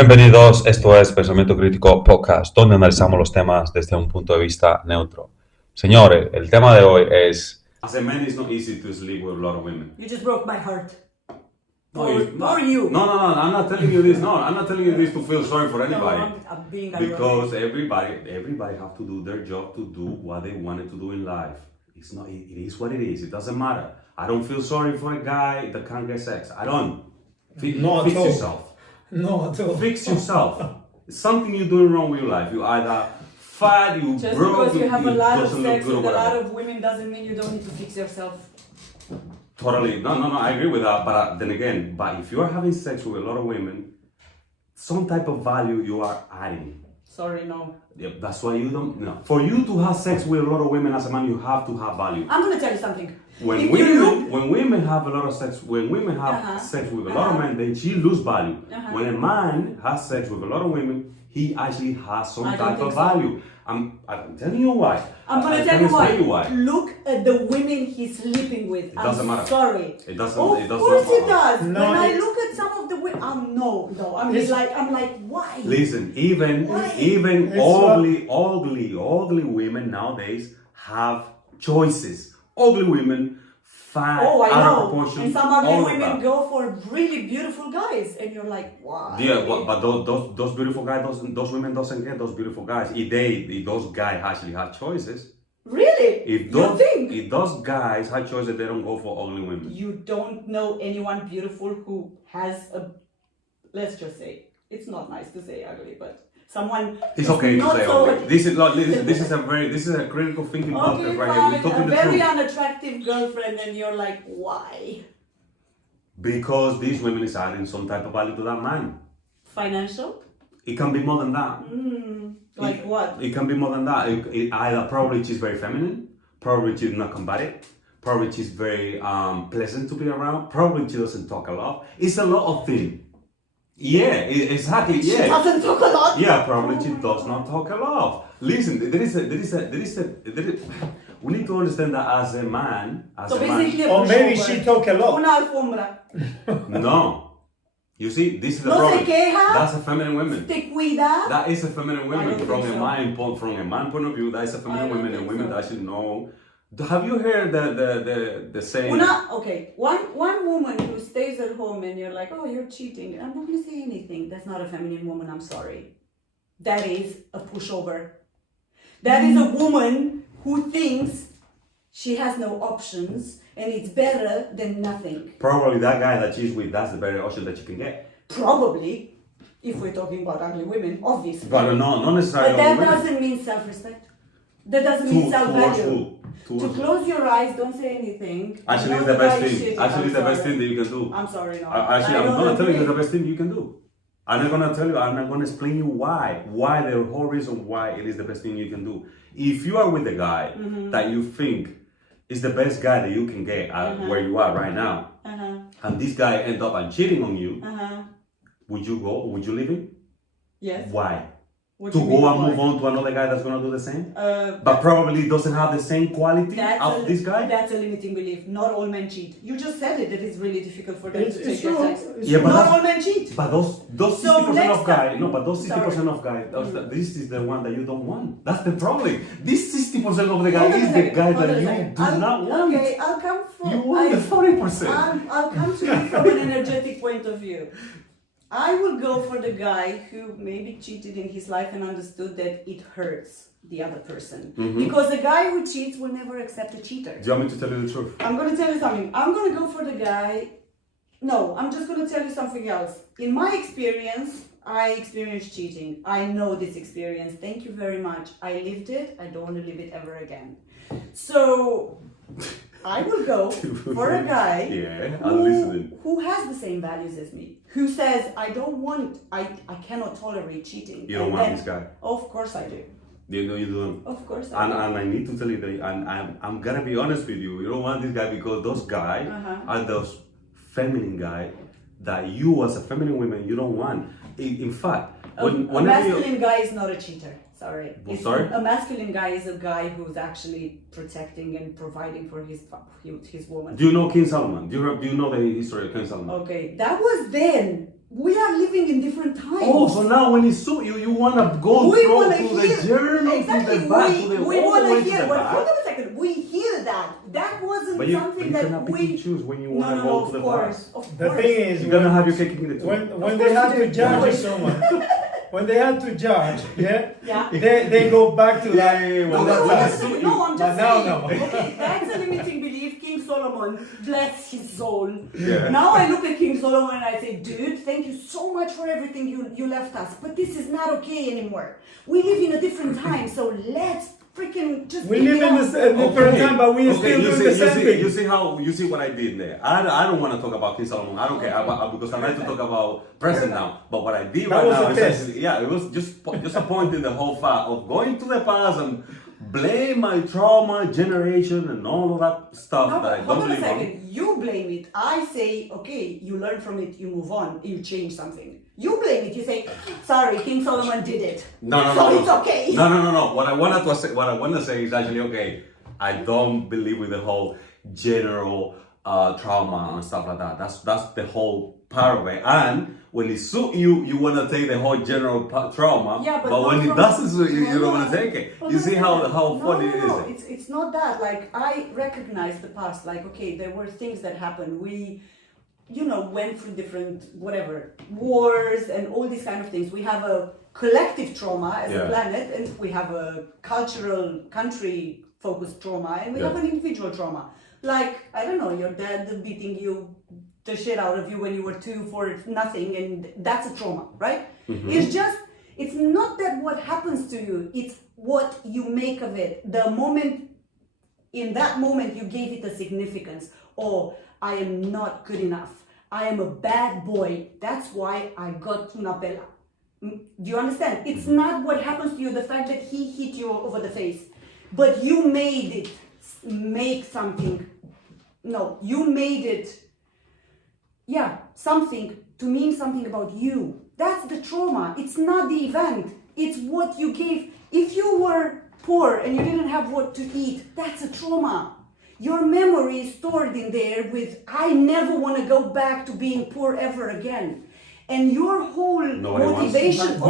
Bienvenidos, esto es Pensamiento Crítico Podcast, donde analizamos los temas desde un punto de vista neutro. Señores, el tema de hoy es... As a man, it's not easy to sleep with a lot of women. You just broke my heart. No, For you. No, I'm not telling you this. No, I'm not telling you this to feel sorry for anybody. No, I'm being because everybody have to do their job to do what they wanted to do in life. It's not. It is what it is. It doesn't matter. I don't feel sorry for a guy that can't get sex. I don't. Fix yourself. No, at all. Fix yourself. It's something you're doing wrong with your life. You either fat, you Just broke, because you have a lot of doesn't look sex good or with a lot whatever. of women doesn't mean you don't need to fix yourself. Totally. No, I agree with that. But then again, but if you're having sex with a lot of women, some type of value you are adding. Sorry, no. Yeah, that's why you don't. No. For you to have sex with a lot of women as a man, you have to have value. I'm gonna tell you something. When women have a lot of sex, when women have sex with a lot of men, then she lose value. When a man has sex with a lot of women, he actually has some type of value. I'm telling you why. I'm gonna tell you why. Look at the women he's sleeping with. It doesn't matter. Sorry. It doesn't. Of It doesn't course matter. it does. No, when I look at some of the women, no. I'm like, why? Listen, even ugly women nowadays have choices. Ugly women, fat, Oh, I out of know. proportion. And some ugly all of women that. go for really beautiful guys, and you're like, why? Yeah, but those beautiful guys, those women doesn't get those beautiful guys. If those guys actually have choices. Really? If those guys have choices, they don't go for ugly women. You don't know anyone beautiful who has a, let's just say, it's not nice to say ugly, but someone. It's okay to not say so ugly. This is a critical thinking podcast okay, right here. We're fine, talking a the very truth. unattractive girlfriend, and you're like, why? Because these women is adding some type of value to that man. Financial? It can be more than that. Like what? It can be more than that. Either probably she's very feminine, probably she's not combative, probably she's very pleasant to be around, probably she doesn't talk a lot. It's a lot of things. Yeah, exactly. Yeah. She doesn't talk a lot. Yeah, probably she does not talk a lot. Listen, we need to understand that as a man, Or maybe she talk a lot. Una alfombra. No. You see, this is the No problem. se queja. That's a feminine woman. Te cuida. That is a feminine I woman. don't From think a so. man point of view, that is a I feminine don't woman, and think women so. that actually know. Have you heard the saying? One woman who stays at home and you're like, oh, you're cheating. I'm not gonna say anything. That's not a feminine woman. I'm sorry. That is a pushover. That is a woman who thinks she has no options and it's better than nothing. Probably that guy that she's with, that's the better option that you can get. Probably, if we're talking about ugly women, obviously. But not necessarily. But that ugly women. doesn't mean self-respect. That doesn't mean self-value. To close your eyes, don't say anything. Actually, Know it's the the best guy is thing. shitty. Actually, I'm it's the best sorry. thing that you can do. I'm sorry, no. Actually, I I'm don't gonna tell you agree. the best thing you can do. I'm not gonna tell you. I'm not gonna explain you why. Why the whole reason why it is the best thing you can do. If you are with a guy that you think is the best guy that you can get at where you are right now, and this guy end up and cheating on you, would you go? Would you leave him? Yes. Why? What To do you go mean, and why? move on to another guy that's gonna do the same, but probably doesn't have the same quality of this guy. That's a limiting belief. Not all men cheat. You just said it. That it's really difficult for them It's to take true. their sex. Yeah, but Not all men cheat. But those So 60% next of guys, time- no, but those 60% of guys, this is the one that you don't want. That's the problem. This 60% of the guy is the guy that you do not want. Okay, I'll come from. You want the 40%. I'll come to you from an energetic point of view. I will go for the guy who maybe cheated in his life and understood that it hurts the other person. Because the guy who cheats will never accept a cheater. Do you want me to tell you the truth? I'm going to tell you something. I'm going to go for the guy. No, I'm just going to tell you something else. In my experience, I experienced cheating. I know this experience. Thank you very much. I lived it. I don't want to live it ever again. So I will go for a guy Yeah, I'm listening. who has the same values as me. Who says, I cannot tolerate cheating. You don't And want then- this guy. Of course I do. You know you don't. Of course I And do. I need to tell you that, and I'm gonna be honest with you. You don't want this guy because those guys are those feminine guys that you as a feminine woman you don't want. In fact, A whenever masculine guy is not a cheater. Sorry. Well, sorry? A masculine guy is a guy who's actually protecting and providing for his woman. do you know King Solomon? Do you know the history of King Solomon? Okay, that was then. we are living in different times. Oh, so now when he suit you, you want to go we through want to to hear the journal, exactly. to the back, to the We all want the way to to hear. the But back. hold on a second. We hear that. That wasn't But you something that cannot pick we and choose when you No, want to no, go no. to the Of back. course, of The course. thing is, You're gonna have your cake and eat it too. when they had to judge Always. someone, when they had to judge, yeah, Yeah. they go back to that. Yeah. No, When no, when no, it's suit you. no, I'm just But now, saying. no. Okay, that's a limiting belief. King Solomon, bless his soul. Yeah. Now I look at King Solomon and I say, dude, thank you so much for everything you left us. But this is not okay anymore. We live in a different time, so let's freaking just We pick live it in up. a different time, but we still you do see, the you same see, thing. you see what I did there. I don't want to talk about King Solomon. I don't care because I like to talk about present now. But what I did That right was now a is test. actually, yeah, it was just a point in the whole fact of going to the past and blame my trauma generation and all of that stuff No, that I but don't hold on a believe on. second. You blame it. I say, okay, you learn from it, you move on, you change something. You blame it. You say, sorry, King Solomon did it. No. So it's okay. No. What I want to say is actually okay. I don't believe with the whole general trauma and stuff like that. That's the whole part of it. And when it suits you, you want to take the whole general trauma. Yeah, but when not it from- doesn't suit you, you No, don't no, want to take it. hold You on see a how second. funny it is. No, it's not that. Like, I recognize the past. Like, okay, there were things that happened. We, went through different, whatever, wars and all these kind of things. We have a collective trauma as a Yeah. planet, and we have a cultural, country-focused trauma, and we Yeah. have an individual trauma. Like, I don't know, your dad beating you the shit out of you when you were 2 for nothing, and that's a trauma, right? It's not that what happens to you, it's what you make of it. In that moment, you gave it a significance. Oh, I am not good enough. I am a bad boy. That's why I got una pela. Do you understand? It's not what happens to you, the fact that he hit you over the face. But you made it make something. No, you made it, something to mean something about you. That's the trauma. It's not the event. It's what you gave. If you were poor and you didn't have what to eat, that's a trauma. Your memory is stored in there with, I never want to go back to being poor ever again. And your whole Nobody wants to. motivation, of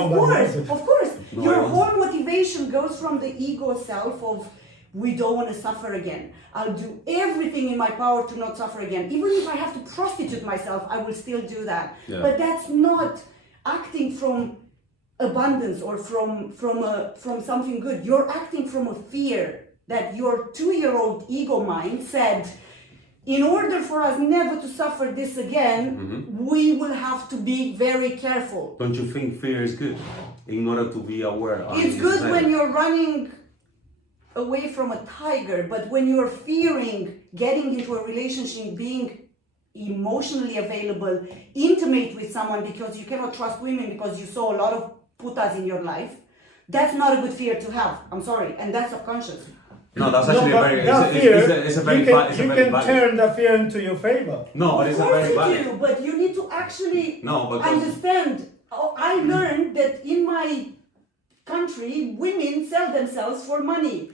course, Nobody your wants whole motivation goes from the ego self of, we don't want to suffer again. I'll do everything in my power to not suffer again. Even if I have to prostitute myself, I will still do that. Yeah. But that's not acting from abundance or from something good. You're acting from a fear that your 2-year-old ego mind said, in order for us never to suffer this again, we will have to be very careful. Don't you think fear is good in order to be aware? It's good when you're running away from a tiger, but when you're fearing getting into a relationship, being emotionally available, intimate with someone because you cannot trust women because you saw a lot of putas in your life, that's not a good fear to have. I'm sorry, and that's subconscious. No, that's actually but that fear, you can turn the fear into your favor. No, but Of it's a course very you valid. do, but you need to actually No, because understand. Oh, I learned that in my country, women sell themselves for money.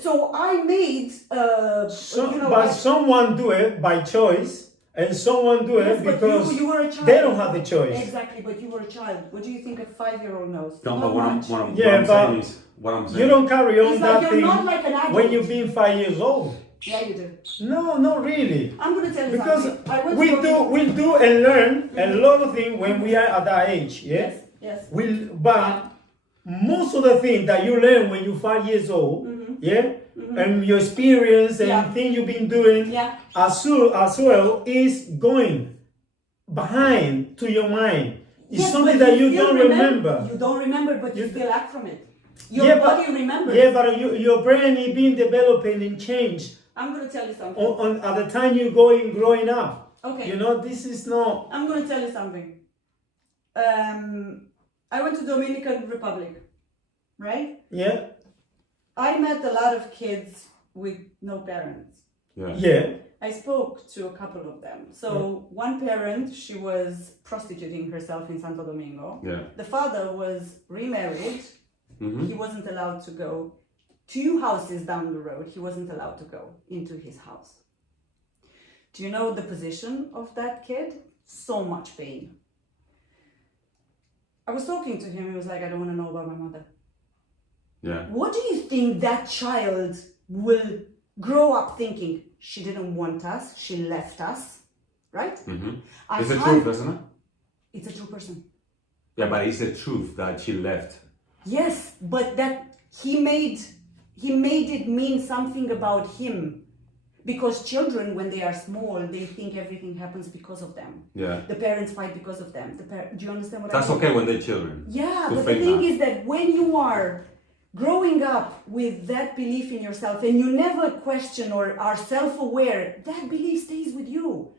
So I made, But someone do it by choice, and someone do Yes, it but because you were a child. they don't have the choice. Exactly, but you were a child. What do you think a 5-year-old knows? No, Not but what much. I'm saying You don't carry on It's like that you're thing not like an adult. when you've been 5 years old. Yeah, you do. No, not really. I'm gonna tell you Because something. I went we to do and learn a lot of things when we are at that age. Yeah. Yes. But most of the things that you learn when you're 5 years old, and your experience and things you've been doing, as well is going behind to your mind. It's Yes, something but that you still don't remember. You don't remember, but you You- still act from it. Your body remembers. Yeah, but your brain is being developed and changed I'm gonna tell you something. at the time you're growing up. Okay. You know, this is not. I'm gonna tell you something. I went to Dominican Republic, right? Yeah. I met a lot of kids with no parents. Yeah. I spoke to a couple of them. So one parent, she was prostituting herself in Santo Domingo. Yeah. The father was remarried. He wasn't allowed to go 2 houses down the road. He wasn't allowed to go into his house. Do you know the position of that kid? So much pain. I was talking to him, he was like, I don't want to know about my mother. Yeah. What do you think that child will grow up thinking? She didn't want us, she left us, right? It's the truth, isn't it? It's a true person. Yeah, but it's the truth that she left. Yes, but that he made it mean something about him. Because children, when they are small, they think everything happens because of them. Yeah. The parents fight because of them. Do you understand what That's I mean? okay when they're children. Yeah, To but the fake thing that. is that when you are growing up with that belief in yourself and you never question or are self-aware, that belief stays with you.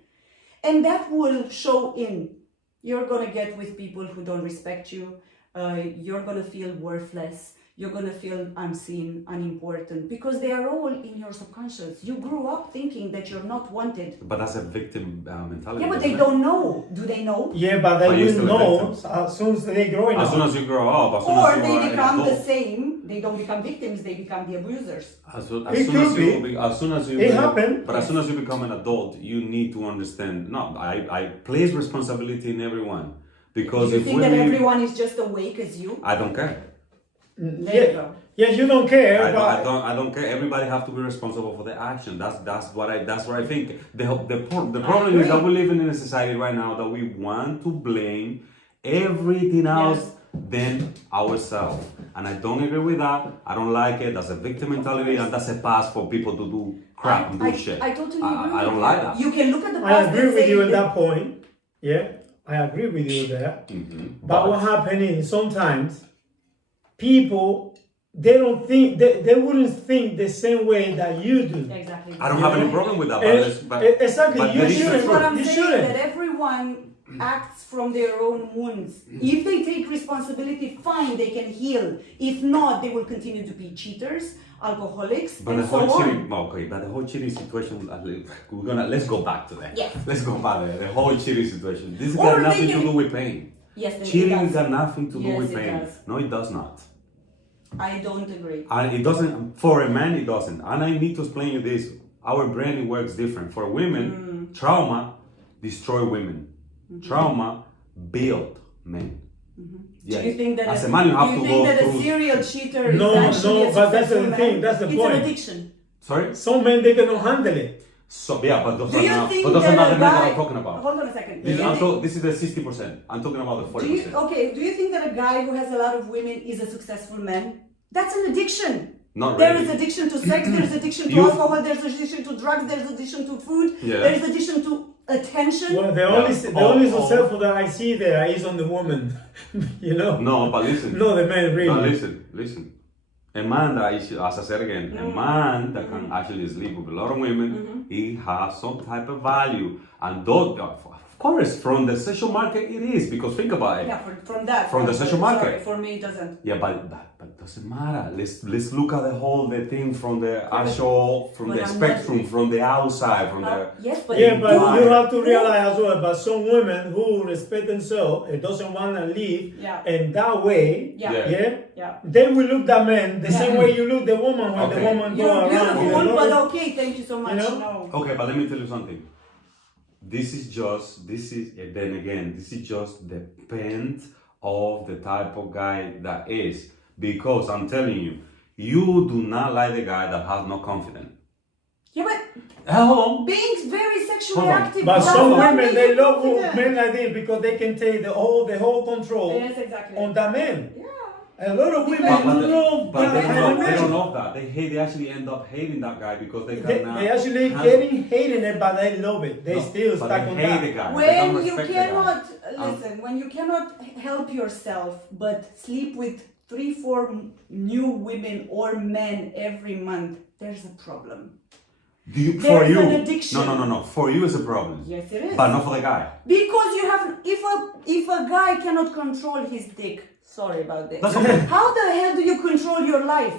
And that will show in. You're going to get with people who don't respect you. You're going to feel worthless. You're going to feel unseen, unimportant, because they are all in your subconscious. You grew up thinking that you're not wanted. But that's a victim mentality. Yeah, but they isn't it? don't know. Do they know? Yeah, but they But you're will still a know victim. as soon as they grow up. As soon as you grow up, as soon Or as you they are an become the adult, same. They don't become victims, they become the abusers. as It soon could as you be. as soon as you It happened. But as soon as you become an adult, you need to understand. No, I place responsibility in everyone because Do you if think we that live- everyone is just awake as you? I don't care. There you go. Yes, you don't care, I but don't care. Everybody have to be responsible for their action. That's what I think. The problem is that we live in a society right now that we want to blame everything else Yes. than ourselves, and I don't agree with that. I don't like it. That's a victim mentality, and that's a pass for people to do crap and do shit. I totally agree. I don't like that. You can look at the I past agree and with say you at that point. Yeah, I agree with you there. But what happened is sometimes people they wouldn't think the same way that you do. Exactly. I don't have any problem with that. Exactly, but you that is the shouldn't. truth. What I'm You saying shouldn't. that everyone acts from their own wounds. If they take responsibility, fine, they can heal. If not, they will continue to be cheaters, alcoholics, But and the so whole on. cheating, but the whole cheating situation, let's go back to that. Yes. Let's go back there. The whole cheating situation. This has Or got they nothing to can- do with pain. Yes, it Cheating does. got nothing to do Yes, with it pain. does. No, it does not. I don't agree. And it doesn't. For a man, it doesn't. And I need to explain you this. Our brain works different. For women, trauma destroy women. Trauma build men. Yes. Do you think that As a man, you have to go that a through. serial cheater No, is actually no, a but that's the successful thing, man? that's the It's point. an addiction. Sorry. Some men they cannot handle it. So yeah, but those Do are you not. think But those are that not a the men that guy? I'm talking about. Hold on a second. This is the 60%. I'm talking about the 40%. Do you think that a guy who has a lot of women is a successful man? That's an addiction. Not There really. is addiction to sex, there's addiction to You- alcohol, there's addiction to drugs, there's addiction to food, Yeah. there's addiction to attention. Well, the Yeah. only Oh. successful that I see there is on the woman. You know? No, but listen. No, the man really. No, listen. A man that is, as I said again, a man that can actually sleep with a lot of women, he has some type of value. And those, of course, from the sexual market, it is. Because think about it. Yeah, from that. From the social Sorry, market. for me it doesn't. Yeah, but doesn't matter. Let's look at the thing from the actual, from But the I'm spectrum, not- from the outside, from the. Yes, but Yeah, but Why? you have to realize as well, but some women who respect themselves and doesn't want to live Yeah. and that way, Yeah. yeah, they will look that man the same way you look the woman when the Okay. woman go you're around. beautiful, with a but lot of- okay, thank you so much. You know? No. Okay, but let me tell you something. This is just depend of the type of guy that is. Because I'm telling you, you do not like the guy that has no confidence. Yeah, but Hello? being very sexually Hold on. active. But does some not women make they you love confident. men like this because they can take the whole control Yes, exactly. on that man. Yeah. A lot of women But- love But they that don't, kind they of don't man. love that. They actually end up hating that guy because they They cannot. actually handle- getting hating it, but they love it. They No, still but stuck they on hate that. the guy. They When don't you respect the guy. cannot listen, when you cannot help yourself but sleep with 3-4 new women or men every month, there's a problem. For There's you? an addiction. No. For you, it's a problem. Yes, it is. But not for the guy. Because you have, if a guy cannot control his dick, sorry about this. That's okay. How the hell do you control your life?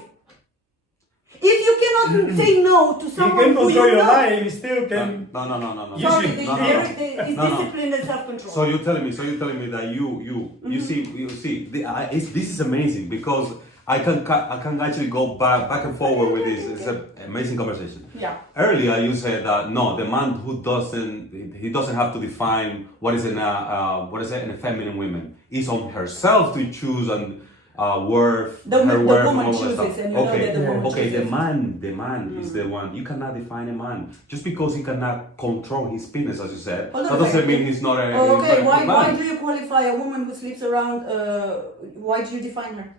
If you cannot say no to You someone can who control you your know, life, you still can. No. You sorry, should- it's No. discipline and self-control. So you're telling me that you see, this is amazing because I can actually go back and forward with this. It's an amazing conversation. Yeah. Earlier you said that no, the man who doesn't have to define what is in a feminine woman. It's on herself to choose and worth The her worth and woman all that chooses, stuff. and you know that the woman Okay, chooses. the man is the one. You cannot define a man just because he cannot control his penis, as you said. Hold on That a doesn't second. mean he's not a. Oh, he's okay, not a why man. do you qualify a woman who sleeps around? Why do you define her?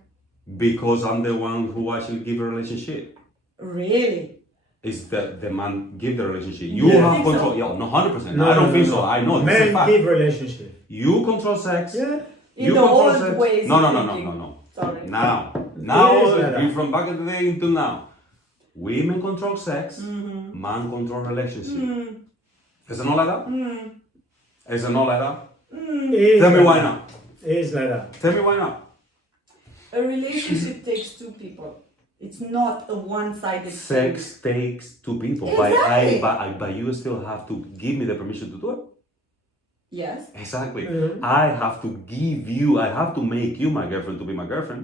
Because I'm the one who actually give a relationship. Really? It's the man give the relationship. You Yeah. have Think so? control. Yeah, no, 100%. No, I don't no, think no, so. no. I know. This is a Men fact. give relationship. You control sex. Yeah. In You the control old sex. ways No, of no, no, no, thinking. no, no. Sorry. Now, Yes, we from back in the day until now, women control sex, man control relationship. Is it not like that? Is it not like that? It's Tell me like why that. not. It's like that. Tell me why not. A relationship takes two people. It's not a one-sided Sex takes two people, Exactly. but you still have to give me the permission to do it. Yes. Exactly. Mhm. I have to make you my girlfriend to be my girlfriend.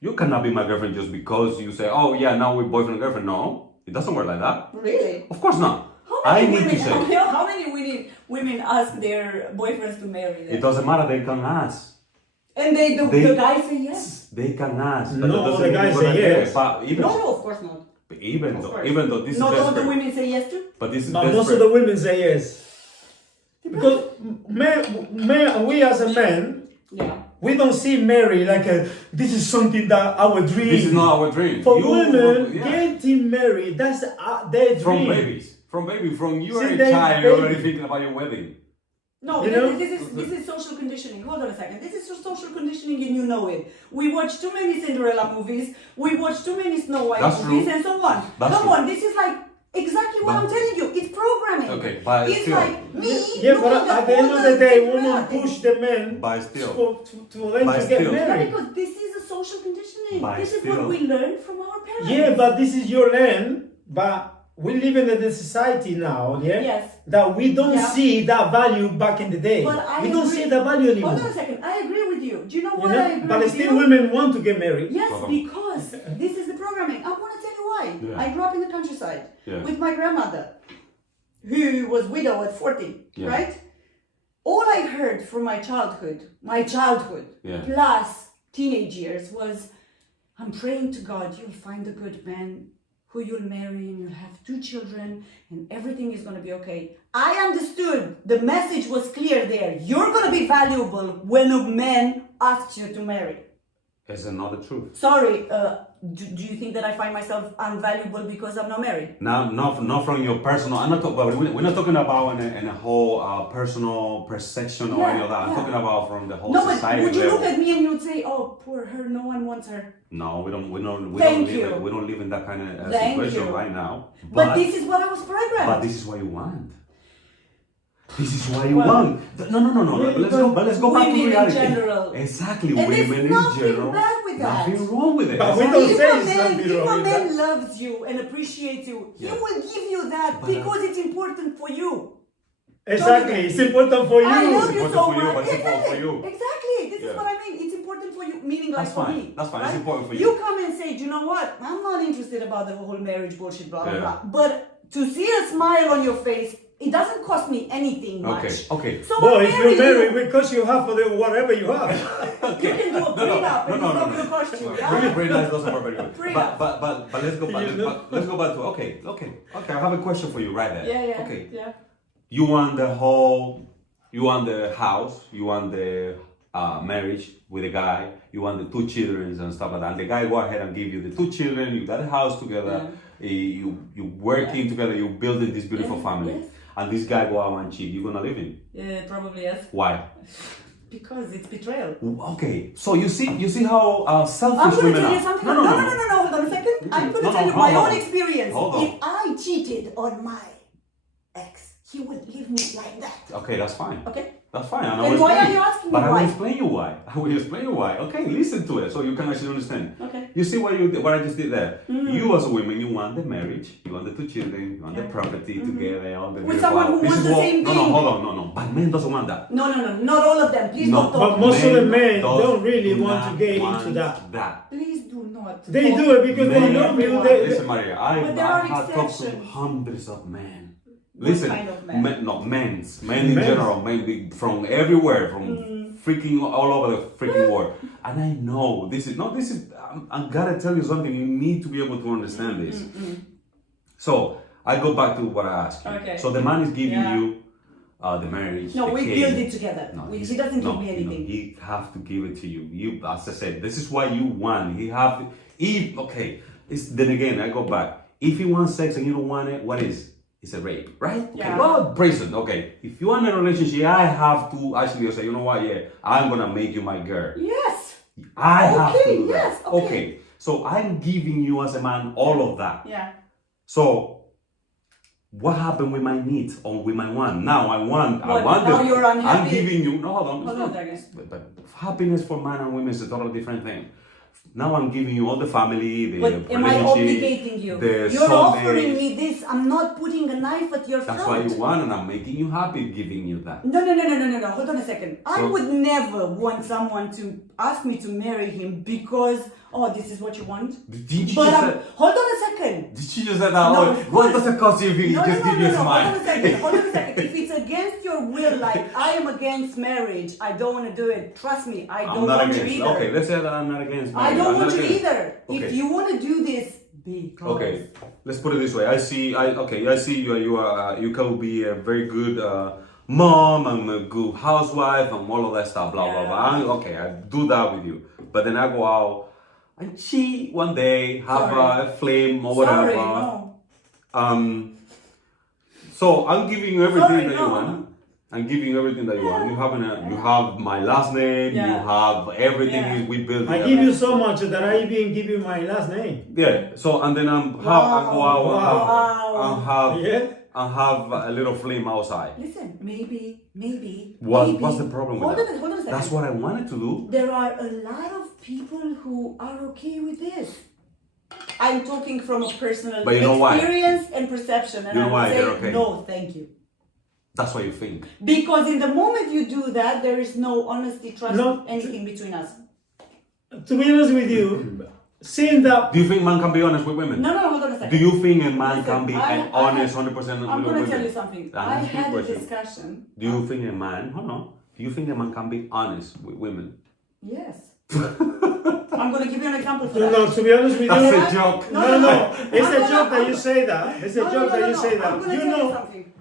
You cannot be my girlfriend just because you say, oh yeah, now we're boyfriend and girlfriend. No, it doesn't work like that. Really? Of course not. How I many need women, to say, how many women ask their boyfriends to marry them? it doesn't matter, they can ask. And the guys say yes. They can ask. No, that doesn't the mean guys you're gonna say get yes. it. But even, No, of course not. even Of though, course. even though this Not is all the desperate. women say yes to. But this is But desperate. most of the women say yes. Because we as a man, Yeah. we don't see marriage like this is something that our dream. This is not our dream. For You- women, yeah. getting married, that's their From dream. babies. From you are See, a they- child, you're already baby. thinking about your wedding. No, You know? this is social conditioning. Hold on a second. This is social conditioning and you know it. We watch too many Cinderella movies, we watch too many Snow White That's movies true. and so on. That's Come true. on, this is like exactly what I'm But- telling you. It's programming. Okay, but it's still. like me. Yeah, looking but at the end of the day, women push the men But still. for them But to get still. Yeah, married. because this is a social conditioning. But This is still. what we learn from our parents. Yeah, but this is your land, but we live in a society now, yeah? Yes. That we don't Yeah. see that value back in the day. But I We don't agree. see that value anymore. Hold on a second. I agree with you. Do you know You why I know? agree But with still you? women want to get married. Yes, Welcome. because this is the programming. I want to tell you why. Yeah. I grew up in the countryside Yeah. with my grandmother, who was widowed at 40, Yeah. right? All I heard from my childhood Yeah. plus teenage years was, I'm praying to God you'll find a good man who you'll marry and you'll have 2 children and everything is going to be okay. I understood. The message was clear there. You're going to be valuable when a man asks you to marry. It's not the truth. Sorry, do you think that I find myself unvaluable because I'm not married? Now, not from your personal. I'm not talking. We're not talking about in a whole personal perception or Yeah, any of that. I'm yeah. talking about from the whole No, but society would you level. look at me and you would say, "Oh, poor her, no one wants her." No, we don't Thank live. you. We don't live in that kind of Thank situation you. right now. But this is what I was programmed. But this is what you want. This is what you Well, want. No. Let's go back to women in reality. general. Exactly, And there's women in nothing general. bad with that. Nothing wrong with it. But we Exactly. don't If say a it's man, something if wrong a with man that. loves you and appreciates you, he Yeah. will give you that But, because it's important for you. Exactly, it's important for you. I love It's you important so for you, much. but it's important for you. Exactly. This Yeah. is what I mean. It's important for you, meaning like That's for fine. me. That's fine. It's right? important for you. You come and say, do you know what? I'm not interested about the whole marriage bullshit, blah, blah, Yeah. blah. But to see a smile on your face, it doesn't cost me anything much. Okay. So Well, I'll if marry you're married, you. because you have for the whatever you have. You can do a prenup and it's not going to cost you. Prenup doesn't work very good. Prenup. But let's go back. You know? Let's go back to okay. I have a question for you right there. Yeah. Okay. Yeah. You want the house, you want the marriage with a guy, you want the 2 children and stuff like that. And the guy go ahead and give you the 2 children, you got a house together, you working together, you building this beautiful Yeah, family. yes. And this guy go out and cheat, you gonna live in? Yeah, probably yes. Why? Because it's betrayal. Okay, so you see how I'm selfish going to women tell are. you something. No. No, hold on a second. I'm going to No, tell you hold my on. own experience. Hold on. If I cheated on my ex, he would leave me like that. Okay, that's fine. Okay? That's fine. And And why are you asking me But I why? will explain you why. I will explain you why. Okay, listen to it so you can actually understand. Okay. You see what I just did there? You as a woman, you want the marriage, you want the 2 children, you want the property together, all the With beautiful- someone who This wants is the what- same No, thing. hold on, no. But men doesn't want that. No, not all of them. Please No. don't But talk. most of the men does don't really want not to get want into that. Please do not. They do it because they love you. Listen, Maria, But there I are have talked to exceptions. hundreds of men. What Listen, kind of men? Men in general, men from everywhere, from freaking all over the freaking world. And I know I gotta tell you something. You need to be able to understand this. So I go back to what I asked you. Okay. So the man is giving you the marriage. No, the we kid. build it together. He doesn't give me No, anything. he have to give it to you. You, as I said, this is why you won. Then again, I go back. If he wants sex and you don't want it, what is? It's a rape, right? Yeah. Okay, well, prison. Okay, if you want a relationship, I have to actually say, you know what? Yeah, I'm gonna make you my girl. Yes. I have to Okay, do that. yes, okay. So I'm giving you as a man all of that. Yeah. So what happened with my needs or with my want? Now I want. Now you're unhappy? I'm giving you. No, hold on. Hold on a second. But happiness for man and women is a totally different thing. Now I'm giving you all the family, the But am I relationship, obligating you? the You're offering Sundays. me this. I'm not putting a knife at your That's throat. why you want, and I'm making you happy giving you that. No. Hold on a second. I would never want someone to ask me to marry him because, this is what you want. Did you But just say? hold on a second. Did you just say that? No, What does it cost you if you No, just give your Hold smile? on a second. If it's against your will, like I am against marriage, I don't want to do it. Trust me, I I'm don't not want against. you either. Okay, let's say that I'm not against. I marriage. don't I'm want not you against. either. Okay. If you want to do this, because. Okay, let's put it this way. I see you can be a very good mom and a good housewife and all of that stuff. Blah blah blah. Okay, I do that with you. But then I go out and cheat one day, have a flame or whatever. Sorry, no. So I'm giving you everything Sorry, that no. you want. I'm giving you everything that you want. You have my last name. Yeah. You have everything Yeah. we built. I together. give you so much that I even give you my last name. Yeah. So and then I go out Wow. and have a little flame outside. Listen, maybe. What's the problem with that? Hold on a second. That's what I wanted to do. There are a lot of people who are okay with this. I'm talking from a personal But you know why? experience and perception, and You know I why would say they're okay? no, thank you. That's what you think. Because in the moment you do that, there is no honesty, trust, anything between us. To be honest with you, seeing that Do you think man can be honest with women? No, hold on a second. Do you think a man Listen, can be honest 100% with I'm women? going to tell you something. I That's a had a question. discussion. Do you think a man? Hold on. Do you think a man can be honest with women? Yes. I'm going to give you an example for No, that. to be honest with you, That's a joke. No. It's I'm a gonna- joke that you say that. It's a joke that you say I'm that. going to You tell you know, something.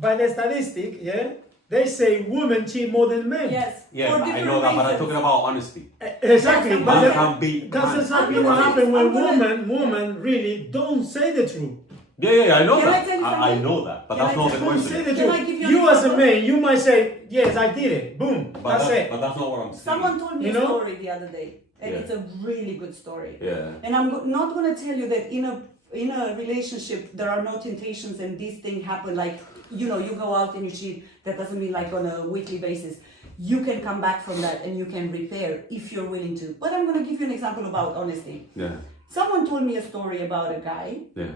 by the statistic, they say women cheat more than men. Yes. Yeah, for I different know that, but I'm reasons. talking about honesty. Exactly. That's But Man Okay. can be that's honest. exactly I'm what gonna- happens when I'm gonna- women really don't say the truth. Yeah, I know Can I that. tell you I something? know that, but Can that's I not the tell Don't you- say question. the Can I truth. give you an You as a example? man, you might say, yes, I did it. Boom. But That's it. But that's not what I'm saying. Someone told me You a know? story the other day, and Yeah. it's a really good story. Yeah. And I'm not going to tell you that in a relationship there are no temptations and these things happen. Like you go out and you cheat. That doesn't mean like on a weekly basis. You can come back from that and you can repair if you're willing to. But I'm going to give you an example about honesty. Yeah. Someone told me a story about a guy. Yeah.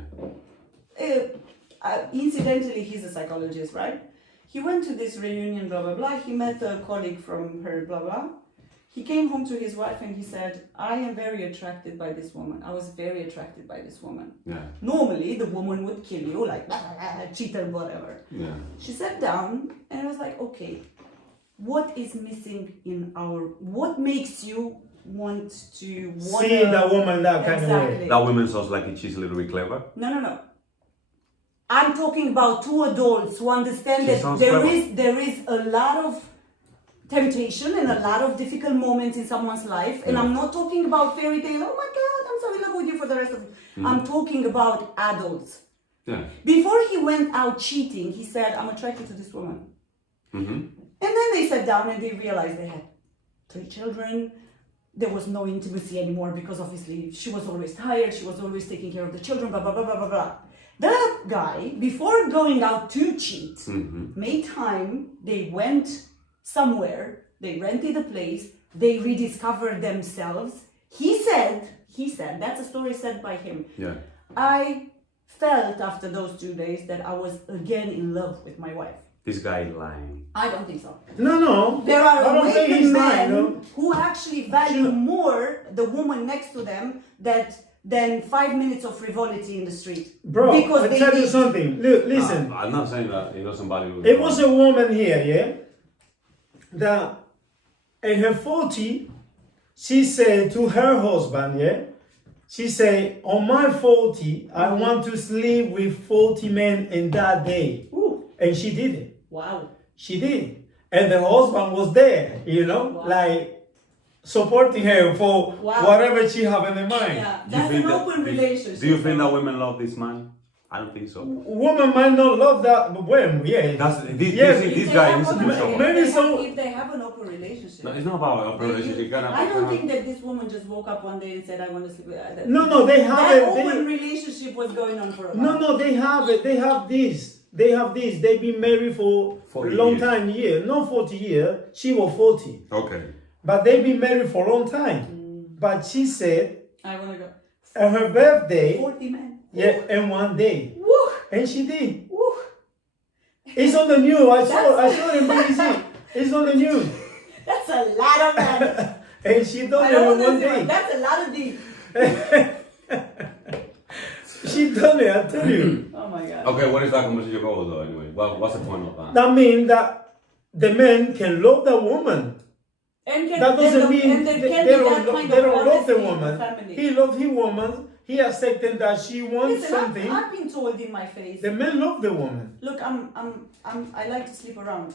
Incidentally, he's a psychologist, right? He went to this reunion, blah, blah, blah. He met a colleague from her, blah, blah. He came home to his wife and he said, I am very attracted by this woman. I was very attracted by this woman. Yeah. Normally, the woman would kill you, like, cheater, whatever. Yeah. She sat down and I was like, okay, what is missing in what makes you want to See the woman that kind of way. Exactly. That woman sounds like she's a little bit clever. No. I'm talking about two adults who understand She that sounds there clever. is a lot of temptation and a lot of difficult moments in someone's life. And Yeah. I'm not talking about fairy tale, oh my God, I'm so in love with you for the rest of it. I'm talking about adults. Yeah. Before he went out cheating, he said, I'm attracted to this woman. Mm-hmm. And then they sat down and they realized they had 3 children. There was no intimacy anymore because obviously she was always tired, she was always taking care of the children, blah, blah, blah, blah, blah, blah. That guy, before going out to cheat, made time, they went somewhere, they rented a place, they rediscovered themselves. He said, that's a story said by him. Yeah. I felt after those 2 days that I was again in love with my wife. this guy is lying. I don't think so. No. There I are don't think way he's men lying, no. who actually value more the woman next to them than 5 minutes of frivolity in the street. Bro, Because I they tell you need- something. Look, listen. I'm not saying that he doesn't value. It was a woman here, yeah, that in her 40, she said to her husband, yeah, she said, on my 40, I want to sleep with 40 men in that day. Ooh, And she did it. wow. She did. And the husband was there, you know, Wow. like supporting her for Wow. whatever she have in her mind. Yeah, Do you that's think an that- open relationship. Do you think that women love this man? I don't think so. Woman might not love that, but when, yeah. That's this, Yes. this, If this they guy have needs to open- do if something. Maybe they so- have- If they have an open relationship. No, it's not about a relationship. You cannot. I don't think that this woman just woke up one day and said, I want to sleep with that. No, they have That it. open relationship was going on for a while. No, they have it. They have this. They have this. They've been married for a 40 long years. time, not 40 years. She was 40. Okay. But they've been married for a long time. But she said, I want to go. on her birthday, 40 men. yeah, in one day. Woo! And she did. Woo! It's on the news. I saw it in BBC. It's on the news. That's a lot of men. And she done I it don't in one understand. day. That's a lot of deep. She done it, I tell you. Oh my God. Okay. What is that conversation about though? Anyway, what's the point of that? That means that the men can love the woman. And can, That doesn't and mean and there they, can they be don't, that kind they of don't love the honesty in woman. family. He loves his woman. He accepted that she wants Listen, something. I've been told in my face. The men love the woman. Look, I like to sleep around.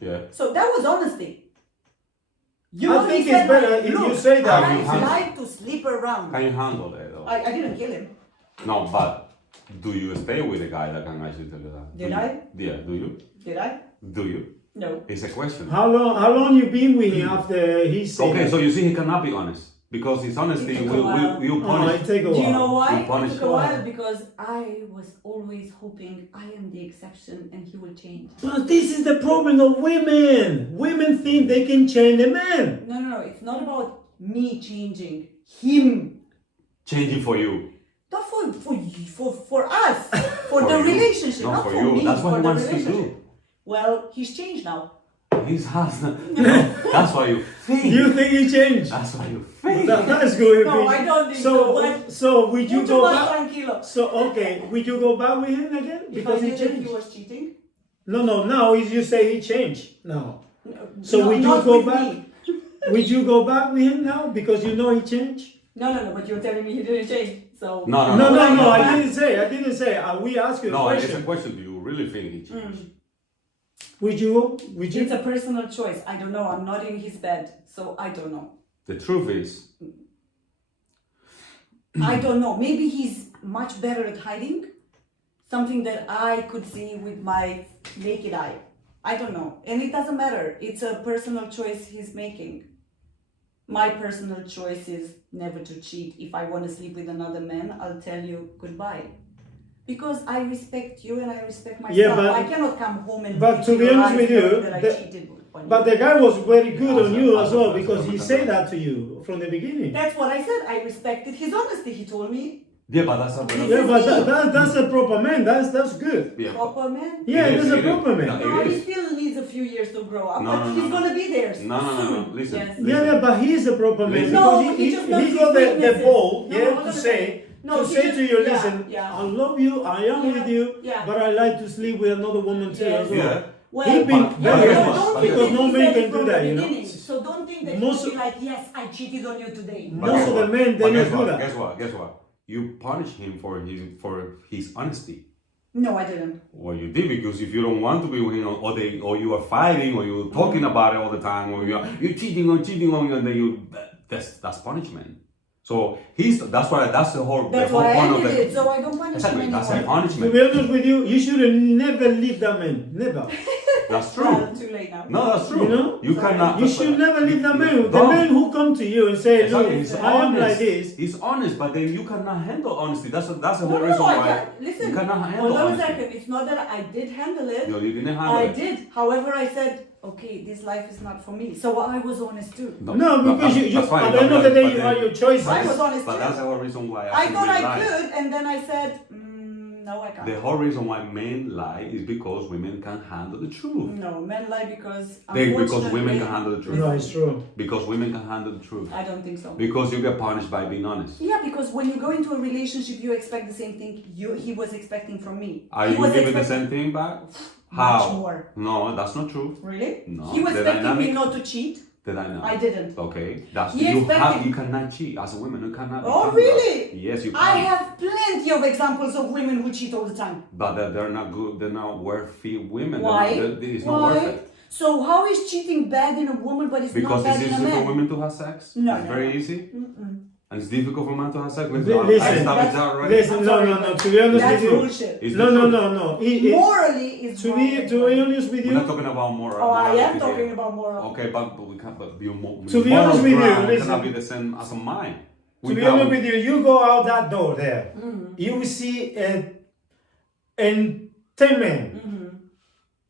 Yeah. So that was honesty. You I only think said, it's better if look, you say that. I like to sleep around. Can you handle that though? I didn't kill him. No, but do you stay with a guy that can actually tell you that? Did Do I? you? Yeah. Do you? Did I? Do you? No. It's a question. How long you been with him after he said Okay, that? so you see, he cannot be honest because his honesty It took a will while. you Oh, punish. it take a Do while. you know why? You punish It took a him. while because I was always hoping I am the exception and he will change. But this is the problem of women. Women think they can change the man. No. It's not about me changing. Him. Changing for you. Not for us. For For the you. relationship. Not Not for for you. me. That's what for he the wants to relationship. do. Well, he's changed now. His husband. That's why you think. You think he changed? That's why you think. That's good. No, I don't think so, but- So would you Mucho go más back? tranquilo. So okay, would you go back with him again If I because he knew that changed? he was cheating. No. Now you say he changed. No. So No, would you not go with back? me. Would you go back with him now because you know he changed? No, but you're telling me he didn't change. So No. No. I didn't say. We ask you a No, it's question. a question. Do you really think he changed? Would you? Would you? It's a personal choice. I don't know. I'm not in his bed, so I don't know. The truth is, I don't know. Maybe he's much better at hiding something that I could see with my naked eye. I don't know. And it doesn't matter. It's a personal choice he's making. My personal choice is never to cheat. If I want to sleep with another man, I'll tell you goodbye. Because I respect you and I respect myself. Yeah, but- I cannot come home and but look to into be your honest eyes with and know you, that I the- cheated on But you. the guy was very good on you as well Awesome. because he said that to you from the beginning. That's what I said. I respected his honesty. He told me, yeah, but that's not. Yeah, but that's a proper man. That's good. Yeah. proper man. Yeah, It is, that's a it is. proper man. No, No, it he is. still needs a few years to grow up, No, but no, he's no. gonna be there No. soon. Listen. Yes. Yeah, but he's a proper man Listen. because No, he just knows he his got the weaknesses. ball, No, yeah, hold to on a say second. No, to he say just- to you, yeah, listen, yeah. I love you, I am Yeah, with you, yeah. but I like to sleep with another woman too Yes. as well. Yeah. Well, He been But- very but- honest don't think because that no he man said can it do from that, the you know. beginning. So don't think that Most he'll be of- like, yes, I cheated on you today. But Most guess of the what? men, they But don't guess do what? that. Guess what? You punish him for his honesty. No, I didn't. Well, you did because if you don't want to be with him, or you are fighting, or you're talking about it all the time, or you're cheating on you, and then that's punishment. So that's the whole That's whole why point I of did the it, so I don't punish exactly him that's a anymore. To punishment. be honest with you, you should have never leave that man. Never. That's Well, true. too late now. No, that's true. You know? you cannot. You should never leave that man. The Don't. man who come to you and say, Exactly. look, He's I am honest. like this. He's honest, but then you cannot handle honesty. That's the whole No, reason I why can't. Listen, you cannot handle hold on a honesty. second. It's not that I did handle it. No, you didn't handle I it. did. However, I said, okay, this life is not for me. So I was honest too. No, but because that's fine, at the end of the day, but you then- have your choices. I was honest But too. that's the whole reason why I think thought we I lied. could, and then I said, No, I can't. The whole reason why men lie is because women can't handle the truth. No, men lie because Because women can handle the truth. No, it's true. Because women can handle the truth. I don't think so. Because you get punished by being honest. Yeah, because when you go into a relationship, you expect the same thing he was expecting from me. Are He you was giving the expecting same thing back? How? much more. No, that's not true. Really? No. He was The expecting me dynamic- not to cheat. Did I know? I didn't. Okay, that's He you expected- you cannot cheat as a woman. You cannot. Oh, you really? cannot. Yes, you can. I have plenty of examples of women who cheat all the time. But they're not good. They're not worthy women. Why? It's not worth Why? it. So how is cheating bad in a woman, but it's Because not bad it's in a easy for man? women to have sex. No, It's no, very no. easy. Mm-mm. And it's difficult for men to have sex. Listen, I established that already. Listen, I'm no, sorry, no, no. but To be honest That's with you, bullshit. It's no, the no, truth. no, no. Morally, it's To wrong. be honest with We're not you, talking about moral. Oh, I am morality talking here. about moral. Okay, but we can't. But your To be honest with you, listen. cannot be the same as a mine. to be honest with you, you go out that door there, Mm-hmm. you will see and 10 men. Mm-hmm.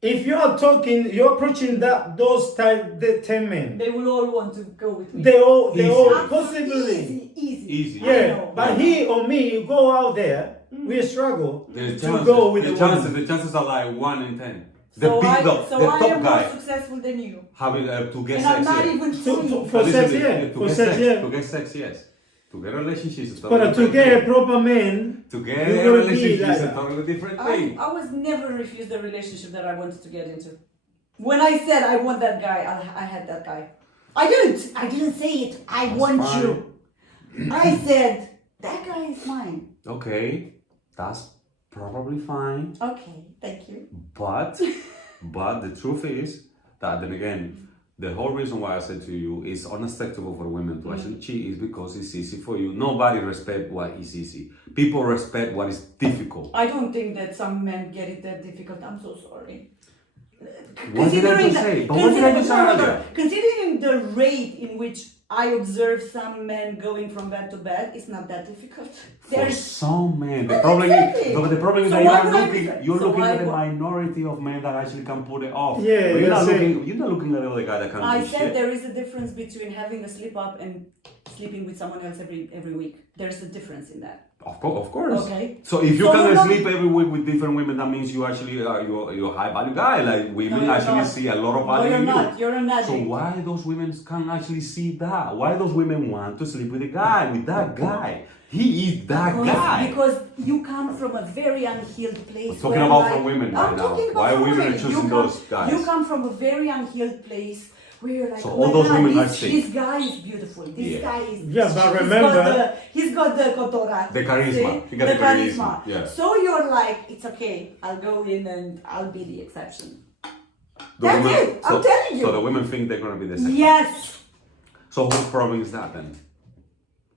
If you are talking, you're approaching those type the 10 men. They will all want to go with me. They all Easy. possibly. Easy. I Yeah, know. but he or me, you go out there, we struggle There's to chances. go with the woman. The chances are like 1 in 10. The So big I dog, the am top more guy, successful than you. having to get And sex. I'm not yeah. even To- trying. for Listen, sex, yeah. To For get sex, sex, yeah. to get sex, yes. To get relationships is But to get a proper man, to get you a gotta be relationship like is a that. totally different I thing. was never refused the relationship that I wanted to get into. When I said I want that guy, I had that guy. I didn't say it. I want fine. you. I said that guy is mine. Okay, that's probably fine. Okay, thank you. But the truth is that then again, the whole reason why I said to you it's unacceptable for women to actually cheat is because it's easy for you. Nobody respects what is easy. People respect what is difficult. I don't think that some men get it that difficult. I'm so sorry. What did I just say? But what did I just say earlier? Considering the rate in which I observe some men going from bed to bed, it's not that difficult. For some men, the Well, problem exactly. is, but the problem is So that why would I you're prefer- so looking why at the would- minority of men that actually can pull it off. Yeah, But you're not that's it. looking. You're not looking at the other guy that can't I do said shit. there is a difference between having a slip up and sleeping with someone else every week. There's a difference in that. Of course. Okay. So if you So can we're not- sleep every week with different women, that means you actually you're a high value guy. Like women you're actually not. see a lot of No, value you're in you. not. You're an So addict. why those women can't actually see that? Why those women want to sleep with a guy, with that guy? He is that guy. Because you come from a very unhealed place. We're talking where, about like- for women I'm right now. talking about Why for women are women. choosing You come- those guys? You come from a very unhealed place where you're like, So oh all my those God, women are this, sick. this guy is beautiful. This Yeah. guy is. Yeah, but remember- he's got the cotora. The charisma. See? He got the charisma, yeah. So you're like, it's okay. I'll go in and I'll be the exception. The That's women- it. I'm telling you. So the women think they're gonna be the same. Yes. So whose problem is that then?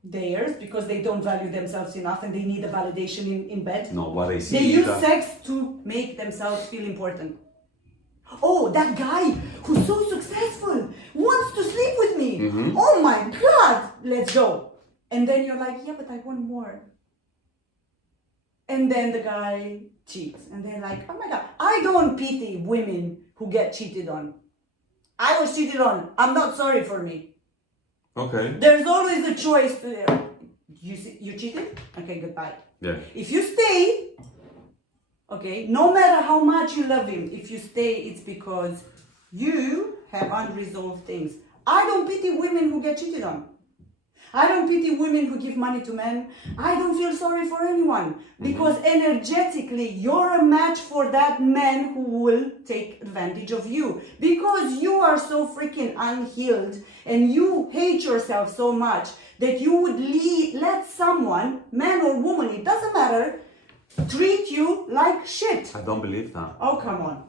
Theirs, because they don't value themselves enough and they need a validation in bed. No, what they see They is use that sex to make themselves feel important. Oh, that guy who's so successful wants to sleep with me. Mm-hmm. Oh my God, let's go. And then you're like, yeah, but I want more. And then the guy cheats. And they're like, oh my God, I don't pity women who get cheated on. I was cheated on. I'm not sorry for me. Okay. There's always a choice. You cheated? Okay, goodbye. Yeah. If you stay, okay, no matter how much you love him, if you stay, it's because you have unresolved things. I don't pity women who get cheated on. I don't pity women who give money to men. I don't feel sorry for anyone because energetically you're a match for that man who will take advantage of you because you are so freaking unhealed and you hate yourself so much that you would let someone, man or woman, it doesn't matter, treat you like shit. I don't believe that. Oh, come on.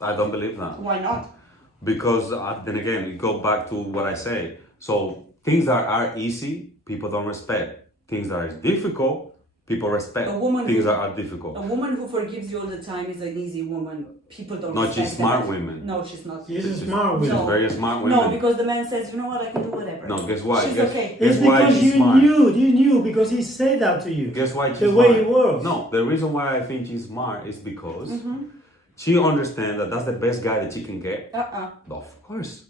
I don't believe that. Why not? Because then again, you go back to what I say. So things that are easy, people don't respect. Things that are difficult, people respect. A woman Things who- that are difficult. A woman who forgives you all the time is an easy woman. People don't No, respect she's smart that. women. No, she's not. She's a smart She's woman. No. very smart women. No, because the man says, you know what, I can do whatever. No, guess why? She's Guess, okay. It's guess why because she's you smart. knew because he said that to you. Guess why she's The way smart? you work. No, the reason why I think she's smart is because Mm-hmm. she understands that that's the best guy that she can get. Of course.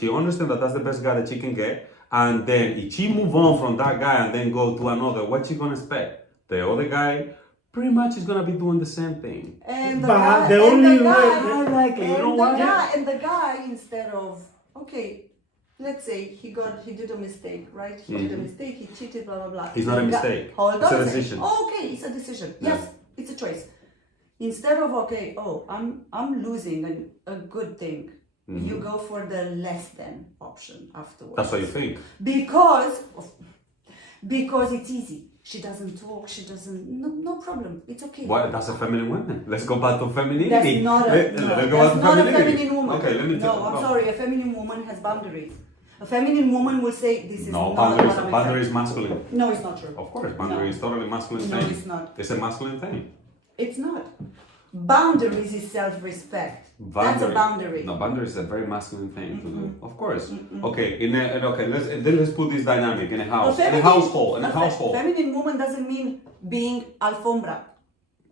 She understands that that's the best guy that she can get. And then if she move on from that guy and then go to another, what she gonna expect? The other guy pretty much is gonna be doing the same thing. And the But guy, the and only the way- guy, More likely, you know and what? the guy, instead of, okay, let's say he did a mistake, right? He did a mistake, he cheated, blah blah blah. It's not a The guy- mistake. Hold It's on a second. decision. Okay, it's a decision. Yeah. Yes, it's a choice. Instead of okay, I'm losing a good thing, you go for the less than option afterwards. That's what you think. Because it's easy. She doesn't talk. She doesn't. No problem. It's okay. What? That's a feminine woman. Let's go back to femininity. That's not a, Let's no, go that's back to not a femininity. feminine woman. Okay, let me tell No, I'm sorry. A feminine woman has boundaries. A feminine woman will say, "This is No, not what I'm boundary is expecting." masculine. No, it's not true. Of course, boundary is totally masculine No, thing. it's not. It's a masculine thing. It's not. Boundaries is self-respect. That's a boundary. No, boundary is a very masculine thing to do. Of course. Okay. Let's put this dynamic in a house, in a household. Feminine woman doesn't mean being alfombra.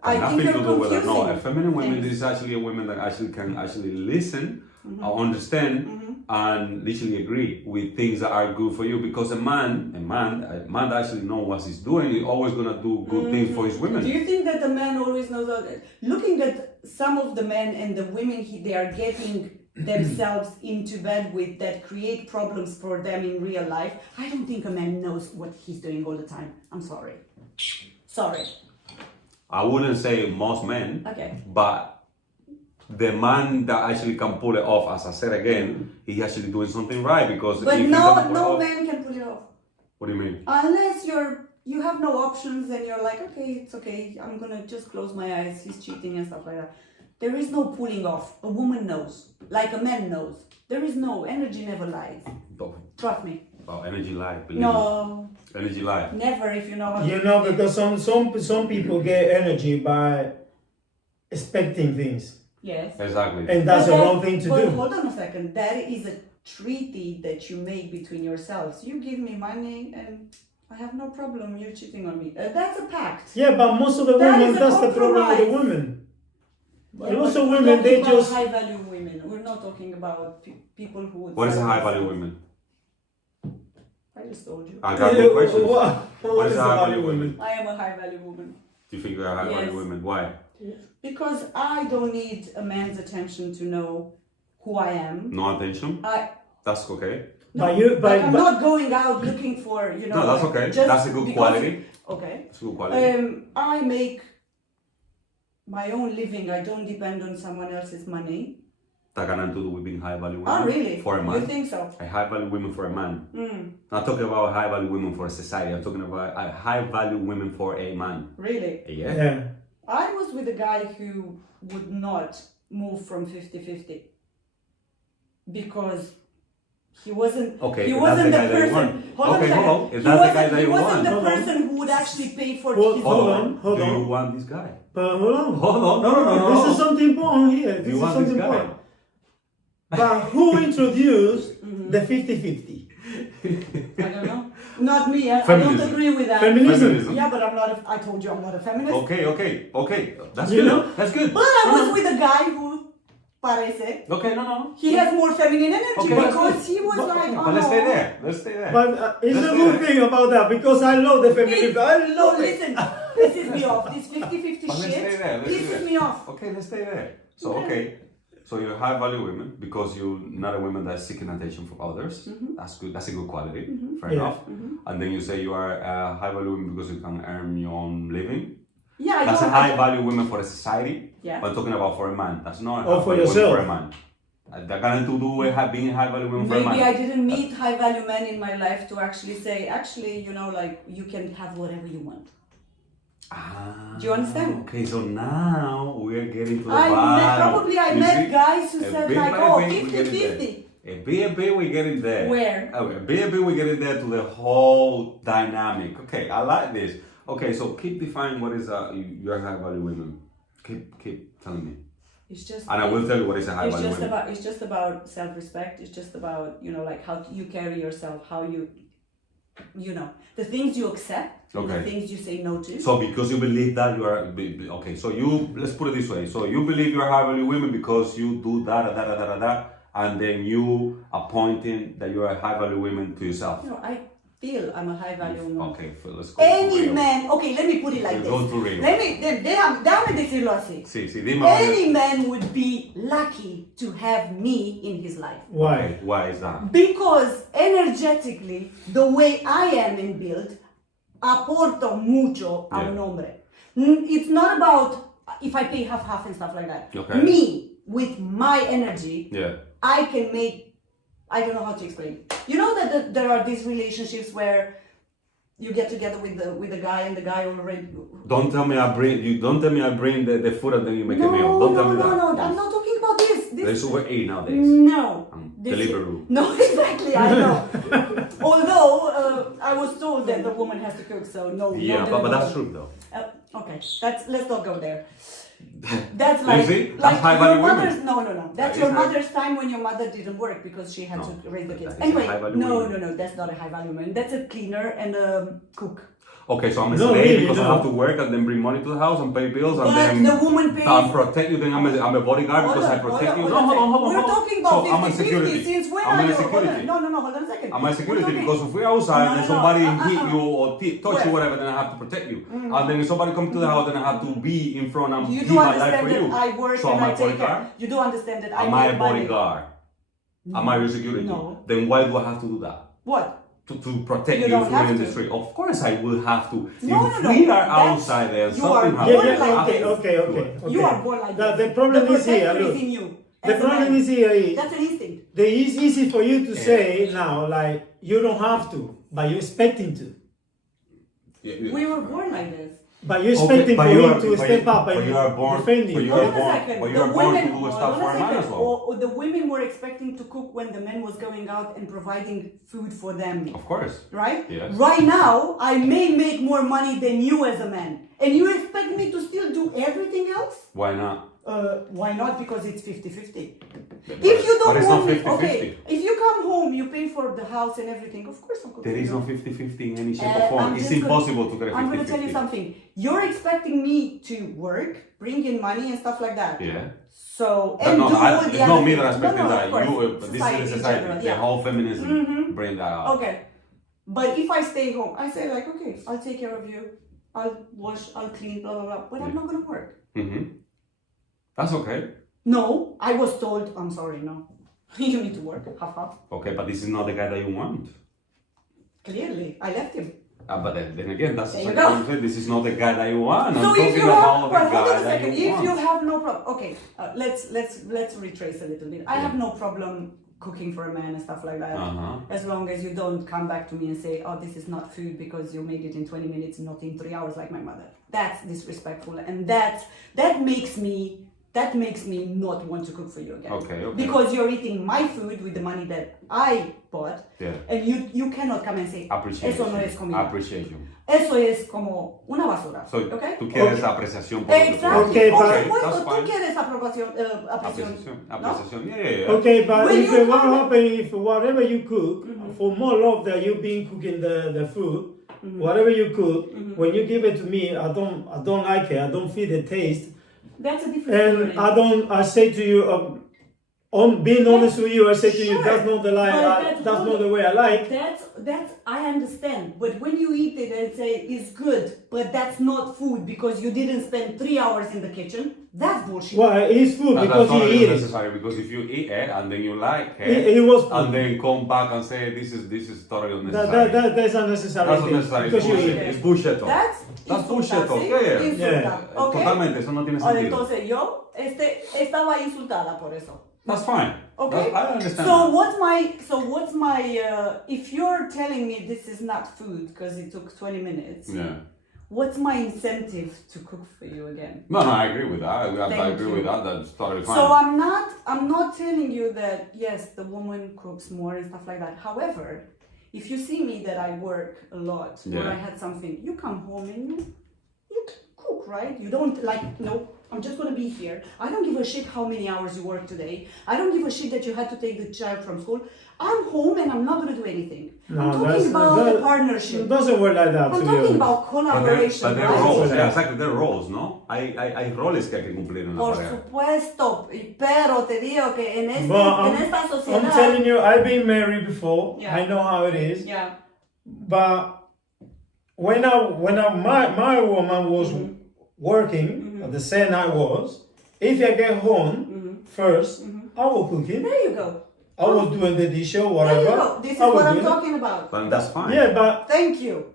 I think Nothing you're to do with that. confusing No, a feminine woman things. is actually a woman that actually can actually listen, understand, and literally agree with things that are good for you. Because a man that actually knows what he's doing, is always gonna do good things for his women. Do you think that the man always knows that? Looking at some of the men and the women they are getting themselves into bed with that create problems for them in real life, I don't think a man knows what he's doing all the time. I'm sorry. Sorry. I wouldn't say most men, Okay. but the man that actually can pull it off, as I said again, he's actually doing something right because. But if he no doesn't pull it off- man can pull it off. What do you mean? Unless you have no options and you're like, okay, it's okay, I'm gonna just close my eyes, he's cheating and stuff like that. There is no pulling off. A woman knows. Like a man knows. There is no energy never lies. Trust me. Oh, energy lie. Believe No, me. Energy lie. never if you know how You know, because some people get energy by expecting things, Yes. Exactly. and that's the wrong thing to but do. hold on a second. That is a treaty that you make between yourselves. You give me money and I have no problem. You're cheating on me. That's a pact. Yeah, but most of the That women, is a that's the problem with the compromise. women. But Yeah, lots but of we're women, talking they about just. high value women. We're not talking about people who would. What is a sell high value themselves. women? I just told you. I got good questions. What is is a the high value value women? I am a high value woman. Do you think you're a high value Yes. women? Why? Because I don't need a man's attention to know who I am. No attention? That's okay. But you, Like I'm but not going out looking for, you know. No, that's like, okay. just That's a good because- quality. Okay. It's a good quality. I make my own living. I don't depend on someone else's money. That got nothing to do with being high value women. Oh, really? For a man. You think so? A high value women for a man. Mm, Not talking about high value women for a society. I'm talking about a high value women for a man. really? Yeah. yeah. I was with a guy who would not move from 50-50 because he wasn't. Okay, He if wasn't that's the the guy that you person. want. Hold on a Okay, second. hold on. If He that's the guy wasn't- that he you wasn't want. the Hold on. person who would actually pay for Hold- his hold own. on. Hold Do you on. want this guy? But hold on. Hold on. No. This is something important here. Do This you is want something this guy? important. But who introduced Mm-hmm. the 50-50? I don't know. Not me. I don't Feminism. agree with that. Feminism. Yeah, but I'm not. I told you I'm not a feminist. Okay. That's You good. know? That's good. But I was with a guy who, parece, Okay, no. he has more feminine energy Okay, that's because good. he was like, oh But let's stay no. there. Let's stay there. But it's Let's a say good that. thing about that because I love the feminism. I No, love it. listen, pisses me off. This 50-50 But let's stay shit there. Let's stay pisses there. me off. Okay, let's stay there. So Okay. So you're high value women because you're not a woman that's seeking attention from others. Mm-hmm. That's good. That's a good quality. Fair Yeah. enough. And then you say you are a high value woman because you can earn your own living. Yeah, I That's a don't. high value woman for a society. Yeah. But I'm talking about for a man. That's not a Or high for value woman yourself. for a man. That got nothing to do with being a high value woman for a man. Maybe I didn't meet high value men in my life to actually say, actually, you know, like you can have whatever you want. Do you understand? Okay, so now we're getting to the I value. met You guys see, who a said bit like, by oh, bit, we're getting there. 50-50. A bit, we're getting there. Where? Okay, a bit, we're getting there to the whole dynamic. Okay, I like this. Okay, so keep defining what is your high value women. Keep telling me. It's just. And I will tell you what is a high It's value just women. about. It's just about self-respect. It's just about, you know, like how you carry yourself, how you know, the things you accept, and the Okay. things you say no to. So because you believe that you are okay, so you let's put it this way. So you believe you're high value women because you do that, and then you appointing that you are a high value women to yourself. You know, feel I'm a high value woman. Okay, let's go. Any man, okay, let me put it like Let's this. go to real. Déjame decirlo así. Sí, dime. Any man would be lucky to have me in his life. Why? Why is that? Because energetically, the way I am in build, aporto mucho a un hombre. It's not about if I pay half and stuff like that. Okay. Me, with my energy, Yeah. I can make, I don't know how to explain. You know that there are these relationships where you get together with the guy and the guy already. Don't tell me I bring the food and then you make a meal. Don't tell me that. No, I'm not talking about this. There's over 8 nowadays. No. Deliveroo. No, exactly, I know. Although I was told that the woman has to cook, so no. Yeah, no but that's true though. Okay, let's not go there. That's like, You see? That's like high your value mother's. women. No. That's That your is high- mother's time when your mother didn't work because she had to raise the kids. that is Anyway, a high value no, woman. that's not a high value woman. That's a cleaner and a cook. Okay, so I'm a No, slave really, because I no. have to work and then bring money to the house and pay bills and But then the woman pays. protect you. Then I'm a bodyguard because I protect you. Hold on. Hold We're on. talking about So I'm a 50-50. security. Since when I'm are a you? security. No, hold on a second. I'm a security We're talking- because if we're outside No, and no, somebody no. hit you or touch you, Where? whatever, then I have to protect you. And then if somebody comes to the house, then I have to be in front and You give do my life understand for that you. I work So and am I I take care. bodyguard? You do understand that I Am I a make money. bodyguard? Am I your security? No. Then why do I have to do that? What? To protect You you don't from have in to. the street? Of course I will have to. No, if no. we are That's- outside there, you something are Yeah, happens. born like I this. have to do it. You are born like this. The problem the is here, protector look. is in you. The as a problem man. is here is That's an instinct. it's easy for you to say now, like you don't have to, but you're expecting to. We were born like this. But you're expecting for him to step up and you are born, defend but you. you Hold are on a born, second. but you The are born to women- do hold stuff on for a a man second. as well. Or the women were expecting to cook when the man was going out and providing food for them. Of course. Right? Yes. Right now, I may make more money than you as a man. And you expect me to still do everything else? Why not? Why not? Because it's 50-50. But If you don't it's want not me, 50-50. okay, if you come home, you pay for the house and everything, of course I'm cooking. There is for no you. 50-50 in any shape I'm or form. It's just gonna- impossible to get a 50-50. I'm going to tell you something. You're expecting me to work, bring in money and stuff like that. Yeah. So, But and no, do all it's the not other me things. that expecting No, that. of course. This is the in society. general, The yeah. whole feminism bring that out. Okay. But if I stay home, I say like, okay, I'll take care of you. I'll wash, I'll clean, blah, blah, blah. But I'm not going to work. Mm-hmm. That's okay. No, I was told, I'm sorry, no. You need to work, half. Okay, but this is not the guy that you want. Clearly, I left him. But then again, that's There you like go. what I'm saying. This is not the guy that you want. I'm So if talking you about have, the well, hold guy on a that second. you If want. you have no problem, okay, let's retrace a little bit. I have no problem cooking for a man and stuff like that, as long as you don't come back to me and say, "Oh, this is not food because you made it in 20 minutes, not in 3 hours," like my mother. That's disrespectful, and that makes me not want to cook for you again. Okay. Because you're eating my food with the money that I bought, and you cannot come and say, Appreciate eso no you. es comida. Appreciate you. Eso es como una basura. So, ¿ok? tú quieres apreciación por lo que tú Exactly. Okay, Por but- supuesto, that's tú fine. quieres apreciación. Apreciación. Yeah. Okay, but When if you what come- happens if whatever you cook, for more love that you've been cooking the food, whatever you cook, when you give it to me, I don't like it. I don't feel the taste, That's a different and I say to you, on being honest with you, I say to you, Sure. that's not the lie. But That's not the way I like. That's I understand. But when you eat it and say it's good, but that's not food because you didn't spend 3 hours in the kitchen, that's bullshit. Well, it's food No, because that's you not eat it. necessary because if you eat it and then you like it, It was food. and then come back and say this is totally unnecessary. That's unnecessary. That's thing, unnecessary. because you bullshit. eat it. It's bullshit. Talk. That's bullshit. insultar, ¿sí? Yeah. Insultar, ¿ok? Totalmente, eso no tiene Ahora, sentido. entonces yo estaba insultada por eso. That's fine. Okay. I understand. So that. what's my if you're telling me this is not food because it took 20 minutes, Yeah. what's my incentive to cook for you again? No, I agree with that. I Thank agree you. with that. That's totally fine. So I'm not telling you that yes, the woman cooks more and stuff like that. However, if you see me that I work a lot or Yeah. I had something, you come home and you cook, right? You don't like, no, I'm just gonna be here. I don't give a shit how many hours you work today. I don't give a shit that you had to take the child from school. I'm home and I'm not gonna do anything. I'm talking about a partnership. It doesn't work like that. I'm to be talking honest. about collaboration. But they're right? roles. Yeah, exactly. They're roles, ¿no? Hay roles que hay que cumplir en la Por pareja. supuesto, pero te digo que en But esta sociedad. I'm telling you, I've been married before. Yeah. I know how it is. Yeah. But when my woman was working at the same I was, if I get home first, I was cooking. There you go. I was doing the dish or There whatever. you go. This is I was what I'm doing it. talking about. Then that's fine. Yeah, but Thank you.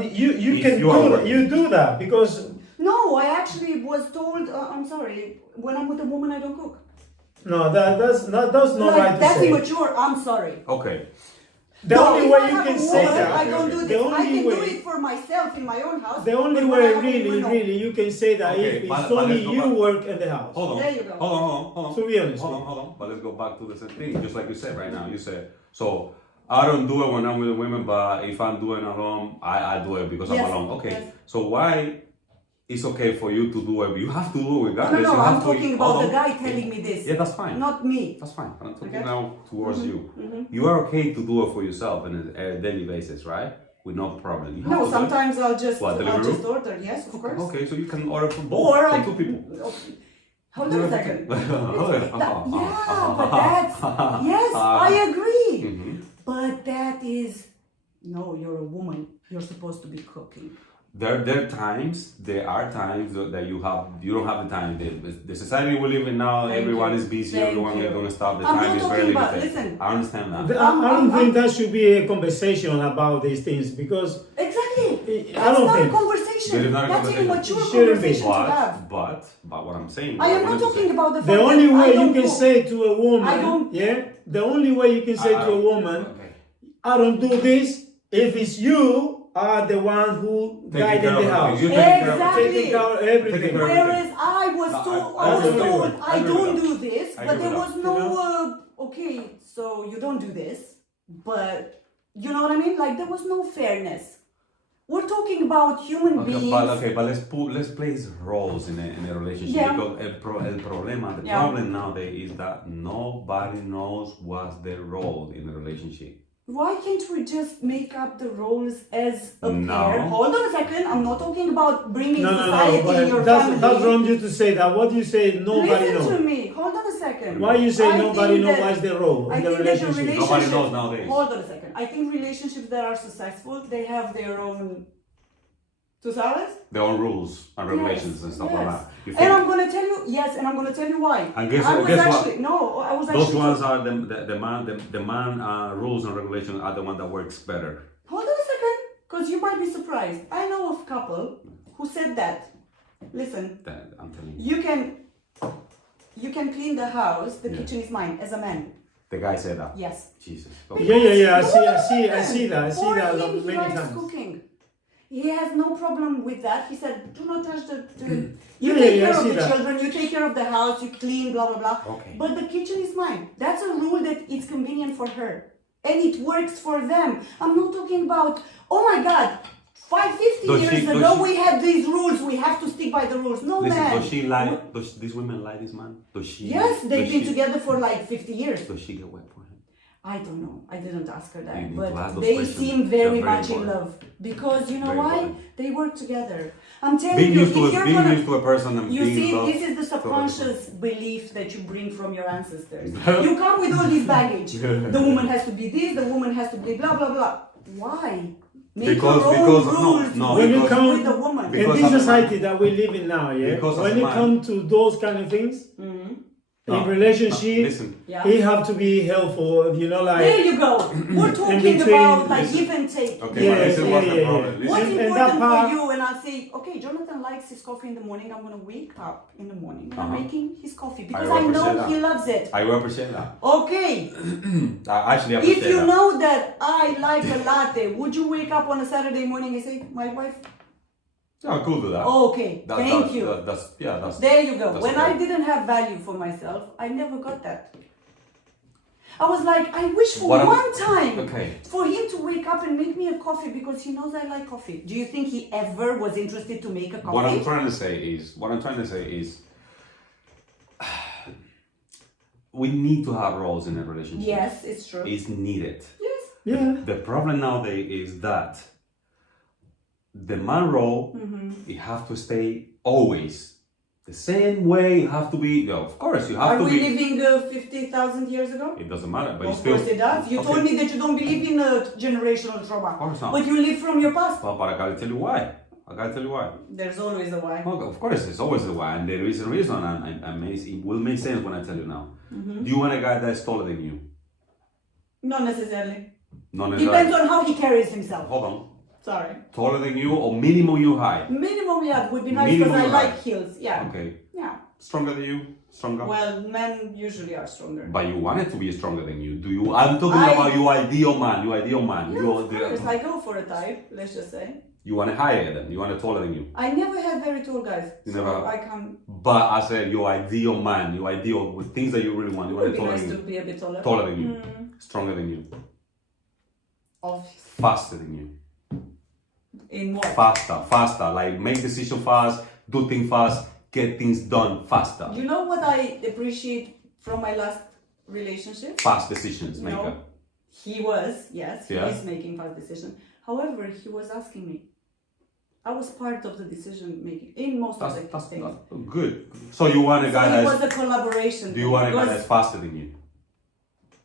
you If can you are do working. you do that because No, I actually was told, I'm sorry, when I'm with a woman, I don't cook. no, that's not right to That's say. immature, I'm sorry. Okay. The No, only if way I you have can a say woman, that. I don't do The this. I only can do way. it for myself in my own house. The only but when I way, have a woman, no. really, you can say that Okay, if but it's only let's go you back. work in the house. Hold on. There you go. Hold on. To be honest. Hold on. But let's go back to the same thing. Just like you said right now. You said, so I don't do it when I'm with women, but if I'm doing alone, I do it because Yes, I'm alone. Okay. yes. So why it's okay for you to do it? You have to do it No, regardless. no, You I'm have to- talking hold about the on. guy telling me this. Yeah, that's fine. Not me. That's fine. I'm talking Okay. now towards you. You are okay to do it for yourself on a daily basis, right? With no problem. You have to No, do it. sometimes I'll just What, I'll just Deliveroo? order. Yes, of course. Okay, so you can order for both, Or for I two people. Hold on a second. Uh-huh. Yeah, but that's yes, I agree. But that is no, you're a woman. You're supposed to be cooking. There are times that you don't have the time. The society we live in now, Thank everyone you. is busy, Thank everyone you. is gonna stop. The I'm time not is very talking about- limited. listen. I understand that. I don't think that should be a conversation about these things because Exactly. I That's don't not think- a conversation. It is not a That's an conversation. immature It shouldn't be. conversation to have. But what I'm saying. I am what not wanted to talking say- about the fact the only that I way you don't can cook. say to a woman, I don't- the only way you can say I to a don't- woman, Okay. I don't do this if it's you are the one who Taking died care in of the it. house. You taking care of it. Exactly. Taking care of everything. Taking care of Whereas I was No, told, I I was agree with told, that. I I agree don't with do this, I but agree there with was that. no, okay, so you don't do this, but you know what I mean? Like there was no fairness. We're talking about human beings. But let's place roles in a relationship Yeah. because the problem nowadays is that nobody knows what's their role in a relationship. Why can't we just make up the roles as a No. pair? Hold on a second. I'm not talking about bringing No, society in but your that's family. wrong you to say that. What you say, nobody Listen knows. to me. Hold on a second. Why you say I nobody think knows that- what's the role I in the think that the relationship? relationship. Nobody knows nowadays. Hold on a second. I think relationships that are successful, they have their own. ¿Tú sabes? Their own rules and regulations and stuff like Yes. that. You And think- I'm gonna tell you, yes, and I'm gonna tell you why. And guess I what- was guess what? actually, no, I was actually. Those ones are the man rules and regulations are the one that works better. Hold on a second, because you might be surprised. I know of a couple who said that. Listen, I'm telling you. you can clean the house, the kitchen is mine, as a man. The guy said that. Yes. Jesus. Yeah. I see that For him, he many likes times. cooking. He has no problem with that. He said, do not touch the you Yeah, take I care of see the that. children, you take care of the house, you clean, blah, blah, blah. Okay. But the kitchen is mine. That's a rule that it's convenient for her. And it works for them. I'm not talking about, oh my God, 50 Does years she- does ago she- we had these rules, we have to stick by the rules. No, Listen, man. does she lie? Does these women lie this man? Does she? Yes, they've does been she- together for like 50 years. Does she get wet for him? I don't know. I didn't ask her You that. need to ask But those they questions. seem They're very very much in important. love. Because you know Very why? important. They work together. I'm telling Being you, used to if you're being gonna, used to a person and you being see, loved. this is the totally subconscious belief that you bring from your ancestors. You come with all this baggage. The woman has to be this, the woman has to be blah blah blah. Why? Make Because- your own because- rules no, with, because- with the woman. In Because this as a society man- that we live in now, yeah, Because as when a it man- comes to those kind of things, in No, relationship, listen. Yeah. it have to be helpful, you know, like. There you go. We're talking between- about like listen. give and take. Okay, Yeah, but listen, what's the yeah. problem? What's Listen, And important that part- for you? And I'll say, okay, Jonathan likes his coffee in the morning. I'm gonna wake up in the morning and I'm Uh-huh. making his coffee because I I know appreciate he that. loves it. I will appreciate that. Okay, I actually appreciate if you that. know that I like a latte, would you wake up on a Saturday morning and say, my wife? Yeah, I could do that. Okay, thank you. That's There you go. That's When okay. I didn't have value for myself, I never got that. I was like, I wish for What I'm- one time Okay. for him to wake up and make me a coffee because he knows I like coffee. Do you think he ever was interested to make a coffee? What I'm trying to say is, we need to have roles in a relationship. Yes, it's true. It's needed. Yes. Yeah. The problem nowadays is that the man role, it have to stay always The same way you have to be. Yeah, of course, you have Are to we be. living 50,000 years ago? It doesn't matter, but you Of still. course it does. You told me that you don't believe in generational trauma. Of course not. But you live from your past. But I gotta tell you why. There's always a why. Well, of course, there's always a why, and there is a reason, and it will make sense when I tell you now. Mm-hmm. Do you want a guy that's taller than you? Not necessarily. Not necessarily. Depends on how he carries himself. Hold on. Sorry. Taller than you or minimum you high? Minimum, yeah, would be nice because I like heels. Yeah. Okay. Yeah. Stronger than you? Stronger? Well, men usually are stronger. But you want it to be stronger than you. Do you? I'm talking about your ideal man. Your ideal man. Yeah, of course. I go for a type, let's just say. You want a higher than. You want a taller than you. I never had very tall guys. You so never. I can't. But I said your ideal man. Your ideal with things that you really want. You want a taller nice than to you. be a bit taller. Taller than you. Stronger than you. Faster than you. In what? Faster. Like make decision fast, do things fast, get things done faster. You know what I appreciate from my last relationship? Fast decisions maker. No. He was, yes, he Yeah. is making fast decisions. However, he was asking me. I was part of the decision making in most of the That's things. good. So you want a guy So it that's. was a collaboration. Do you want a guy because- that's faster than you?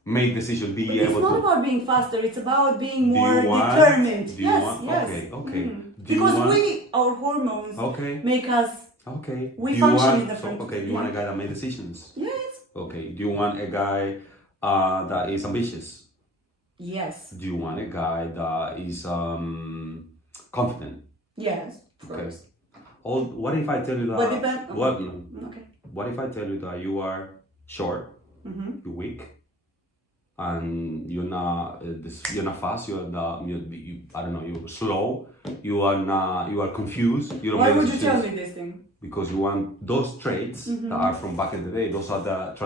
Make decisions, be But it's able not to. about being faster, it's about being Do more you want- determined. do you Yes, want- yes. okay. Do you Because want- our hormones Okay. make us, Okay. we Do you function want- in different- Okay. Do you want a guy that makes decisions? yes, Okay. Do you want a guy that is ambitious? yes, Do you want a guy that is confident? yes, of Okay. course. What if I tell you that? But depend- What? Okay. What if I tell you that you are short, you're weak, and you're not fast. You're I don't know. You're slow. You are confused. You don't Why make would you tell decisions. me this thing? Because you want those traits that are from back in the day. Those are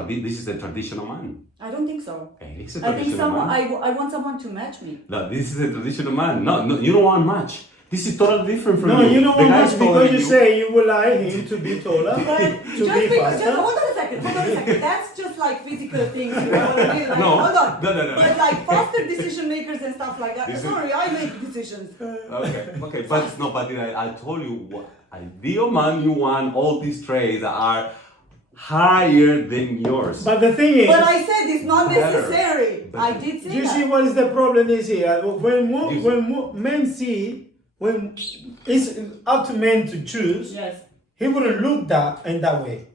this is the traditional man. I don't think so. It is a I think traditional man. I want someone to match me. No, this is a traditional man. No, you don't want much. This is totally different from No, you. you don't The want guy's much taller because than you say you would like him to be taller, But to just be because, faster. hold on a second. That's just like physical things. You know what I mean? Like, No. hold on. No. But like faster decision makers and stuff like that. This is- Sorry, I make decisions. Okay, but I told you what ideal man you want all these traits that are higher than yours. But the thing is, But I said it's not Better. necessary. Better. I did say you that. see what is the problem is here? You see- Men see, when it's up to men to choose, Yes. he wouldn't look that in that way.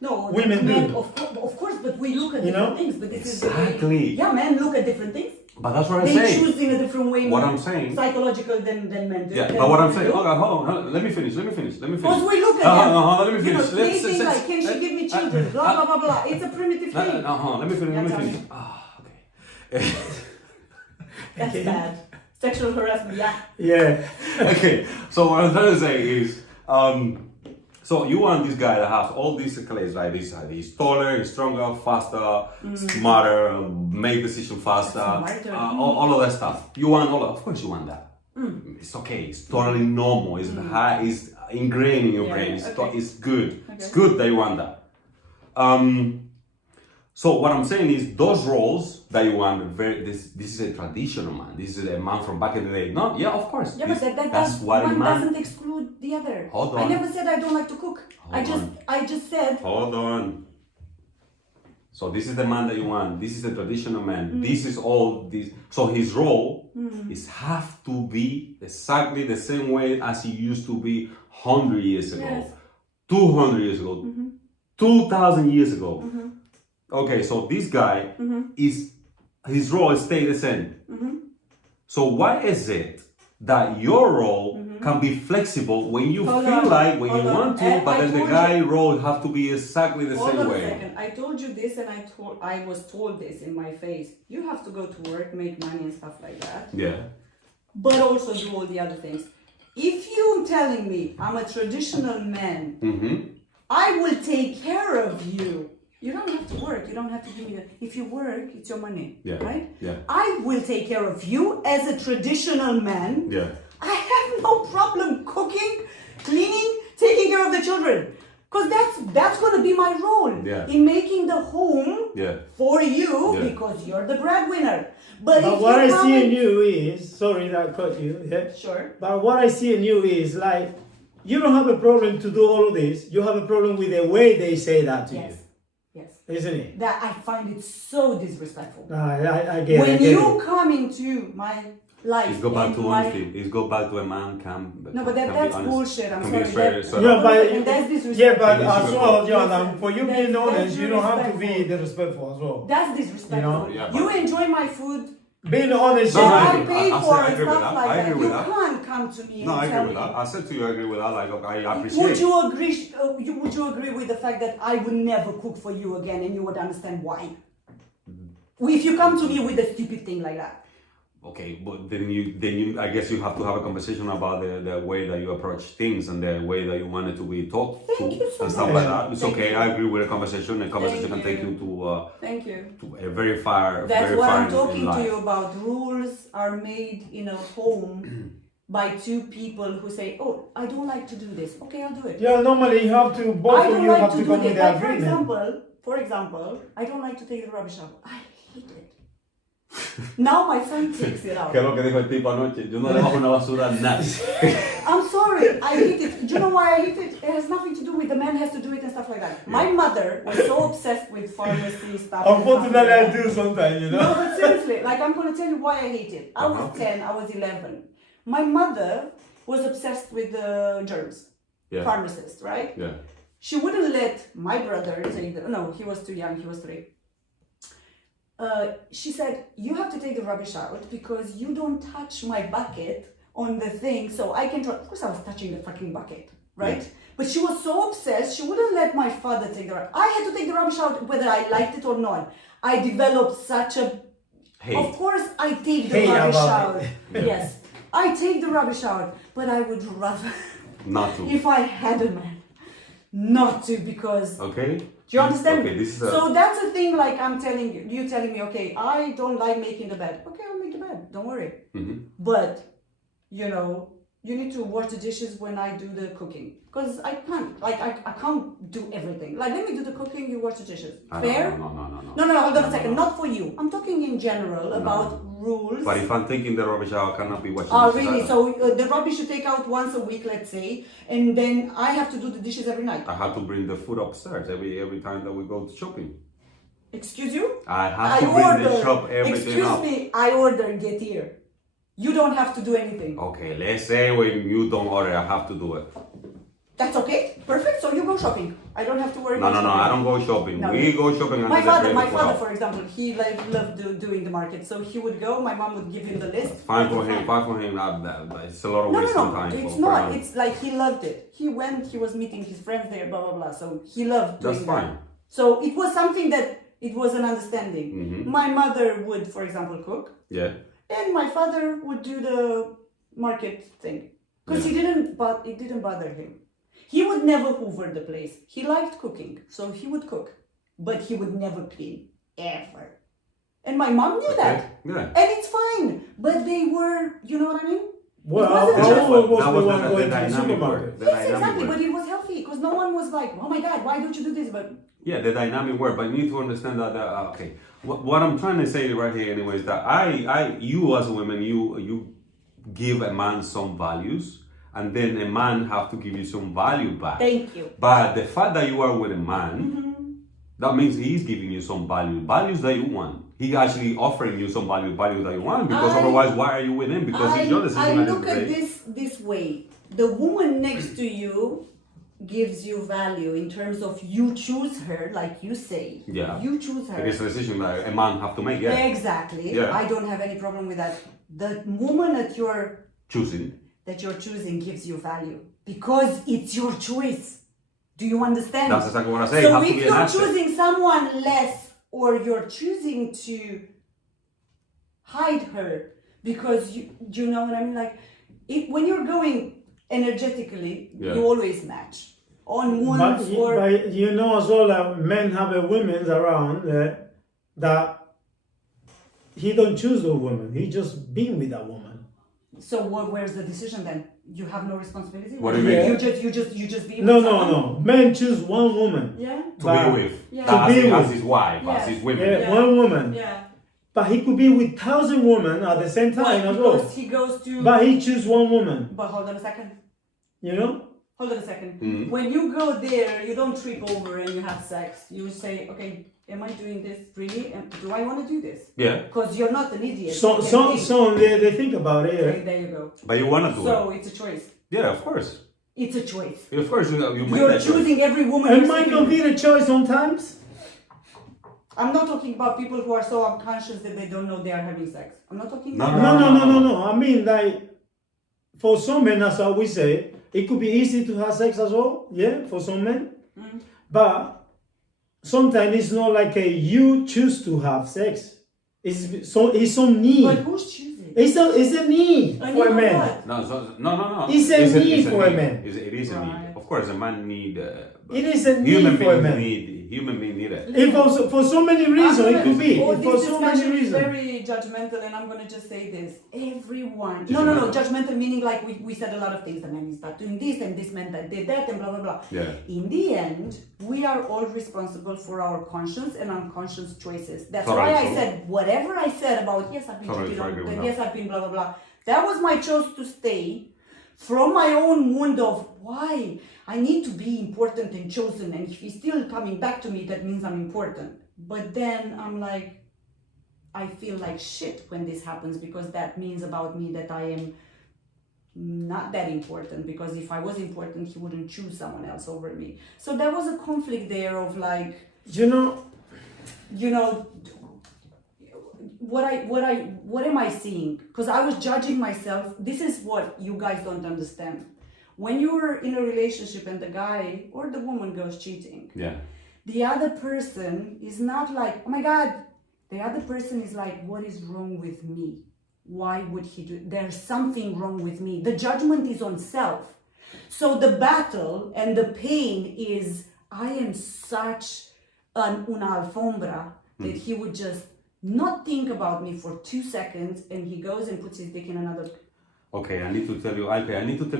No, Women men, do. Of course, but we look at You different know? things. But this is the Exactly. way. Yeah, men look at different things. But that's what I'm They saying. choose in a different way. What I'm saying- psychological than men do. Yeah, than but what I'm women saying, do. hold on, let me finish. Because we look at them. Let me You finish. know, they think like, can she give me children? Blah blah blah blah. It's a primitive thing. Let me finish. Yeah, tell me. Okay. That's bad. Sexual harassment. Yeah. Yeah. Okay, so what I'm trying to say is, so you want this guy that has all these accolades, right? He's taller, he's stronger, faster, smarter, make decision faster, Smarter. all of that stuff. You want all of course you want that. It's okay. It's totally normal. It's high. It's ingrained in your Yeah, brain. okay. It's good. Okay. It's good that you want that. So what I'm saying is those roles that you want. This is a traditional man. This is a man from back in the day. No, yeah, of course. Yeah, but That's that's what a one man. doesn't exclude the other. Hold I on. never said I don't like to cook. Hold I just said Hold on. So this is the man that you want. This is the traditional man. This is all this. So his role is have to be exactly the same way as he used to be 100 years ago, Yes. 200 years ago, 2,000 years ago. Okay, so this guy is his role stay the same. So why is it that your role can be flexible when you Hold feel on, like when you hold on. want to, And but I then the told guy you- role have to be exactly the hold same on a way. second. I told you this and I was told this in my face. You have to go to work, make money and stuff like that. Yeah. But also do all the other things. If you're telling me I'm a traditional man, I will take care of you. You don't have to work. You don't have to give me the. If you work, it's your money, Yeah. right? Yeah. I will take care of you as a traditional man. Yeah. I have no problem cooking, cleaning, taking care of the children. Because that's going to be my role Yeah. in making the home Yeah. for you Yeah. because you're the breadwinner. But if what I you see in you is, sorry that I cut you, yeah? Sure. But what I see in you is like, you don't have a problem to do all of this. You have a problem with the way they say that to Yes. Yes. you, isn't it? That I find it so disrespectful. I get it. When I get you it. come into my life, It's go back and to my- honesty. It's go back to a man can. No, but can be that's honest. bullshit. I'm Can sorry. be straight, That- straight Yeah, up. but and that's disrespectful. yeah, but It's as well, Jonathan, Listen, for you that's- being honest, that's you don't have to be disrespectful. disrespectful as well. That's disrespectful. You know? Yeah, You but- enjoy my food Being honest, No, that no, I I- pay I for say I and agree with stuff that. like I that. agree You with that. can't come to me No, I and agree tell with that. me. I said to you, I agree with that. Like, okay, I appreciate. Would you agree? Would you agree with the fact that I would never cook for you again, and you would understand why? If you come to me with a stupid thing like that. Okay, but then you, I guess you have to have a conversation about the way that you approach things and the way that you want it to be talked to Thank you so and stuff much. like that. It's Thank okay. you. I agree with a conversation. A conversation Thank can take you. you Thank you. to a very far, That's very what far I'm in talking to life. you about. Rules are made in a home by two people who say, "Oh, I don't like to do this. Okay, I'll do it." yeah, normally you have to, both I of don't you like have to to do come this. with Like the for agreement. example, I don't like to take the rubbish out. I hate it. Now my son takes it out. ¿Qué es lo que dijo el tipo anoche? Yo no le bajo una basura a nadie. I'm sorry, I hate it. Do you know why I hate it? It has nothing to do with the man has to do it and stuff like that. My mother was so obsessed with pharmacy stuff. and stuff Unfortunately, like I that. do sometimes, you No, know. but seriously, like I'm gonna tell you why I hate it. I was Uh-huh. 10, I was 11. My mother was obsessed with the germs, Yeah. pharmacist, right? Yeah. She wouldn't let my brother take the, no, he was too young, he was 3. She said, you have to take the rubbish out because you don't touch my bucket on the thing, so I can try. Of course, I was touching the fucking bucket, right? But she was so obsessed, she wouldn't let my father take the rubbish. I had to take the rubbish out whether I liked it or not. I developed such a. Hate. Of course, I take the Hate rubbish about out. it. Yes, I take the rubbish out, but I would rather, Not to. if I had a man, not to because. Okay. Do you understand? Okay, this is a. So that's the thing, like I'm telling you, you telling me, okay, I don't like making the bed. Okay, I'll make the bed, don't worry. Mhm. But, you know, you need to wash the dishes when I do the cooking. Because I can't, like, I can't do everything. Like, let me do the cooking, you wash the dishes. Fair? No. No, hold on a second, not for you. I'm talking in general about rules. But if I'm taking the rubbish out, I cannot be watching. Oh, dishes really? either. So the rubbish you take out once a week, let's say, and then I have to do the dishes every night. I have to bring the food upstairs every time that we go shopping. Excuse you? I have to bring the shop everything Excuse up. me, I order, get here. You don't have to do anything. Okay, let's say when you don't order, I have to do it. That's okay. Perfect. So you go shopping. I don't have to worry No, about I shopping. don't go shopping. No. We go shopping and My then father, bring the food up. for example, he loved doing the market. So he would go. My mom would give him the list. Fine for him. It's a lot of No, wasting time. it's for not. him. It's like he loved it. He went. He was meeting his friends there. Blah blah blah. So he loved doing That's that. fine. So it was something that it was an understanding. Mhm. My mother would, for example, cook. Yeah. And my father would do the market thing because it didn't bother him. He would never hoover the place. He liked cooking, so he would cook, but he would never clean ever. And my mom knew that, Yeah. and it's fine. But they were, you know what I mean? Well, wasn't how just- old was That the was one the going to the dynamic supermarket? word. The Yes, dynamic exactly. word. But it was healthy because no one was like, "Oh my God, why don't you do this?" But Yeah, the dynamic word, but you need to understand that. Okay, what I'm trying to say right here, anyway, is that you as a woman, you give a man some values, and then a man have to give you some value back. thank you. But the fact that you are with a man, that means he's giving you some values that you want. He actually offering you some value that you want, because otherwise, why are you with him? Because it's your decision. I at the look end of at the day. this way. The woman next to you gives you value in terms of you choose her, like you say. Yeah. You choose her. It is a decision that a man have to make. Yeah, Exactly. Yeah. I don't have any problem with that. The woman that you're choosing. gives you value because it's your choice. Do you understand? That's exactly what I say. It So has to if be an you're asset. choosing someone less or you're choosing to hide her because you know what I mean? Like when you're going energetically, Yeah. you always match. On one But, or but you know as well that men have a women around that he don't choose the woman. He just being with that woman. so where's the decision then? You have no responsibility? What do you mean? You just be No, with no, someone? no. Men choose one woman. Yeah? To But- be with. Yeah. That To be as with. his wife, Yes. as his women. Yeah, Yeah. one woman. Yeah. But he could be with 1,000 women at the same time as well. He goes to But he choose one woman. But hold on a second. You know? Hold on a second. Mhm. When you go there, you don't trip over and you have sex. You say, okay, am I doing this really? Do I want to do this? Yeah. Because you're not an idiot. So they think about it. Okay, there you go. But you wanna do So it. it's a choice. Yeah, of course. It's a choice. Of course, you make You're that choice. choosing every woman. It you're might sleeping not with. be the choice sometimes. I'm not talking about people who are so unconscious that they don't know they are having sex. I'm not talking No, about No. I mean, like, for some men, that's what we say. It could be easy to have sex as well, yeah, for some men. But sometimes it's not like you choose to have sex. It's some need. But who's choosing? It's a need A for a need of man. what? No. It's a need for a man. It is a Right. need. Of course, a man need. It is a human need for a beings man. need. Human beings need it. If also, for so many reasons, it could be. Oh, For this so many discussion is reasons. very judgmental, and I'm going to just say this. Everyone. No. Judgmental. Judgmental meaning like we said a lot of things. The man start doing this, and this man that did that, and blah, blah, blah. Yeah. In the end, we are all responsible for our conscious and unconscious choices. That's Totally why I true. said whatever I said about, yes, I've been Totally cheated agree on, with and that. yes, I've been blah, blah, blah. That was my choice to stay from my own wound of why I need to be important and chosen, and if he's still coming back to me, that means I'm important. But then I'm like, I feel like shit when this happens, because that means about me that I am not that important, because if I was important, he wouldn't choose someone else over me. So there was a conflict there of like, You know, what am I seeing? Because I was judging myself. This is what you guys don't understand. When you're in a relationship and the guy or the woman goes cheating, Yeah. the other person is not like, oh my God. The other person is like, what is wrong with me? Why would he do? There's something wrong with me. The judgment is on self. So the battle and the pain is, I am such una alfombra that he would just not think about me for 2 seconds, and he goes and puts his dick in another. Okay, I need to tell you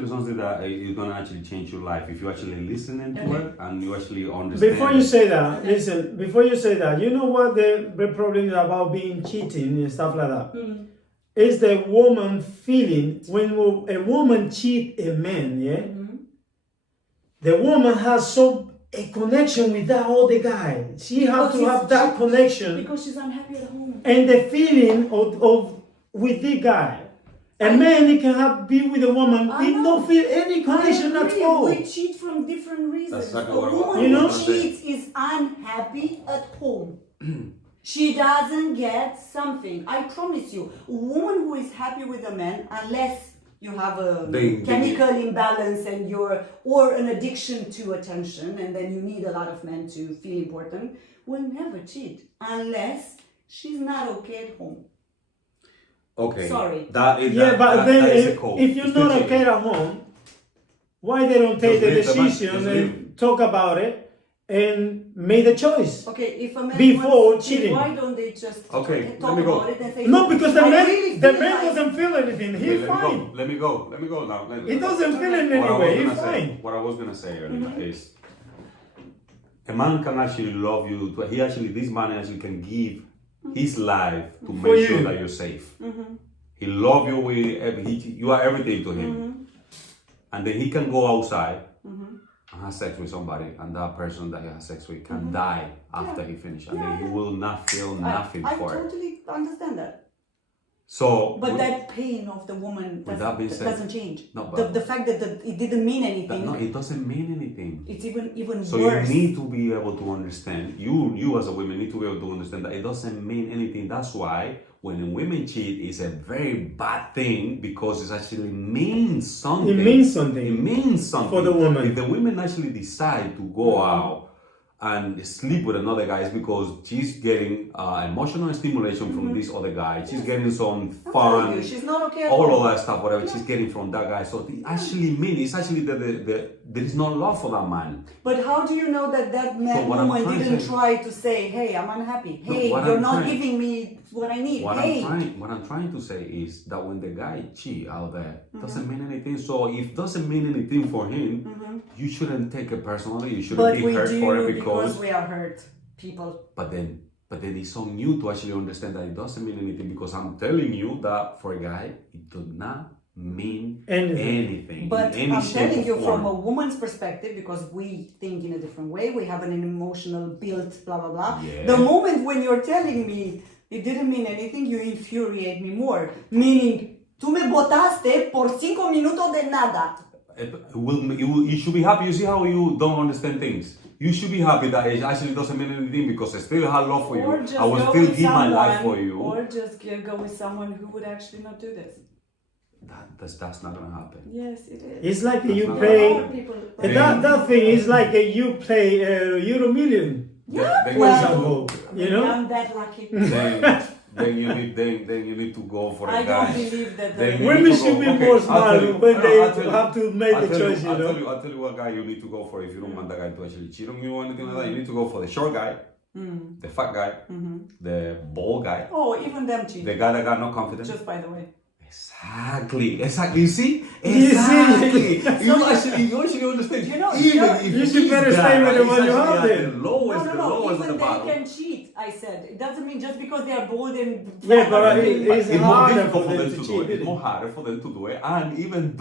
something that is gonna actually change your life if you actually listening to it and you actually understand. before you say that, listen, before you say that, you know what the problem is about being cheating and stuff like that? Is the woman feeling, when a woman cheat a man, yeah? The woman has a connection with that other guy. She has to have that connection. Because she's unhappy at home. And the feeling of with the guy. A man he can be with a woman, I he know. don't feel any connection I at agree. all. We cheat from different reasons. That's exactly a what I woman was You know? who cheats is unhappy at home. She doesn't get something. I promise you, a woman who is happy with a man, unless you have a chemical imbalance and or an addiction to attention, and then you need a lot of men to feel important, will never cheat unless she's not okay at home. Okay. Sorry. That is Yeah, but that then is a code. if you're It's not still okay at home, why they don't take the Just leave the man. decision Just and leave. talk about it and make the choice? Okay, if a man Before wants to cheat, cheating. why don't they just Okay, talk let me go. about it and say, No, because the I man really the feel man like- doesn't feel anything. Okay, He's fine. Let me go now. He doesn't feel it What I was anyway. He's gonna say- fine. What I was gonna say earlier is, a man can actually love you. This man actually can give his life to For make sure you. that you're safe. He love you you are everything to him, and then he can go outside and have sex with somebody, and that person that he has sex with can die after he finishes, and then he will not feel nothing I for it. totally understand that. So, But that pain of the woman With that being said- doesn't change. No, but- the fact that it didn't mean anything, no, it doesn't mean anything. it's even So worse. you need to be able to understand. You as a woman need to be able to understand that it doesn't mean anything. That's why when women cheat, it's a very bad thing, because it actually means something. It means something. It means something For the woman. If the women actually decide to go out and sleep with another guy, it's because she's getting emotional stimulation from this other guy. She's getting some I'm telling fun. you, she's not okay at All all. of that stuff, whatever she's getting from that guy. So it actually means it's actually that there is no love for that man. But how do you know that So man what I'm woman trying to didn't say- try to say, hey, I'm unhappy. No, Hey, what you're I'm not trying- giving me what I need. What Hey. I'm trying to say is that when the guy cheat out there, doesn't mean anything. So if it doesn't mean anything for him, you shouldn't take it personally. You shouldn't But be we hurt for it do because. because we are hurt people. But then it's on you to actually understand that it doesn't mean anything, because I'm telling you that for a guy, it does not mean Anything. anything. But in any I'm shape telling or you form. from a woman's perspective, because we think in a different way, we have an emotional built, blah, blah, blah. Yeah. The moment when you're telling me it didn't mean anything, you infuriate me more. Meaning, tú me botaste por 5 minutos de nada. You should be happy. You see how you don't understand things. You should be happy that it actually doesn't mean anything because I still have love for Or you. just I will go still with give my life someone- for you. Or just go with someone who would actually not do this. That's not gonna happen. Yes, it is. It's like you That's There play. are people. That thing is like you play Euro Million, Yeah, Then for well, example. You know. I'm that lucky. then you need to go for a I guy. don't believe that Then the you Women need to should go- be okay, more I'll smart tell you. when No, they I'll tell you. have to make the choice. I'll tell you what guy you need to go for if you don't want the guy to actually cheat on you or anything like that. You need to go for the short guy, the fat guy, the bald guy, Oh, even them the cheating. guy that got no confidence. Just by the way. Exactly. You see? You see? Exactly. you actually understand. You know, even you're- if You should he's better that, stay with right, the he's one you actually have at then. the lowest, No, the lowest even of the they bottom. can cheat, I said. It doesn't mean just because they are bold and... Yeah, but it's It's more harder difficult for for them them to to do it. cheat. It's more harder for them to do it, and even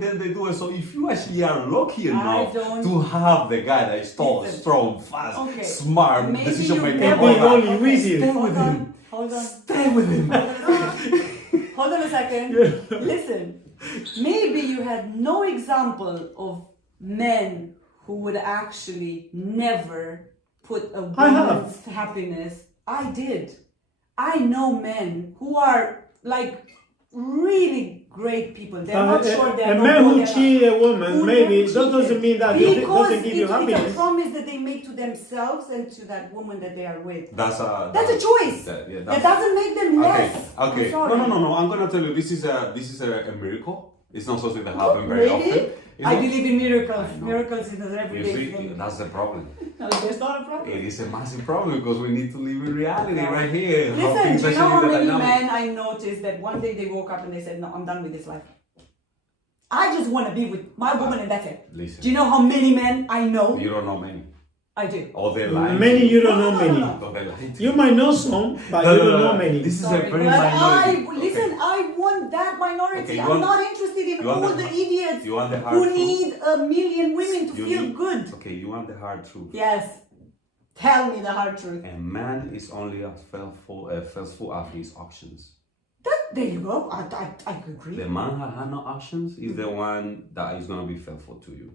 then they do it. So if you actually are lucky enough don't- to have the guy that is tall, Listen. strong, fast, Okay. smart, Maybe decision you've maker, never- Maybe all that, only with you. stay with him. Hold on. Stay with him. Hold on a second. Listen. Maybe you had no example of men who would actually never put a I have. woman's happiness. I did. I know men who are like really great people. They're not sure they're a not man good who enough. cheat a woman, Who maybe never that doesn't cheated. mean that it Because doesn't give you it's a happiness. promise that they make to themselves and to that woman that they are with. That's a choice. That doesn't make them less. I'm Okay. sorry. No. I'm gonna tell you. This is a miracle. It's not something that happens very Really? often. It's I not- believe in miracles. I know. Miracles is an You everyday see, thing. that's the problem. No, there's not a problem. It is a massive problem because we need to live in reality right here. How Listen, things do you know actually how the many dynamic. men I noticed that one day they woke up and they said, "No, I'm done with this life. I just want to be with my woman and that's it." Listen. Do you know how many men I know? You don't know many. I do. Or they lie. Many you don't No, know no, many. no, Or they lie to You might know some, but you don't know many. This is Sorry, a very but minority. listen, I want that minority. Okay, you I'm want- not interested in you want all the- the idiots you want the hard who truth? need a million women to You feel need- good. Okay, you want the hard truth. Yes. Tell me the hard truth. A man is only as faithful as his actions. There you go. I agree. The man that has no actions is the one that is gonna be faithful to you.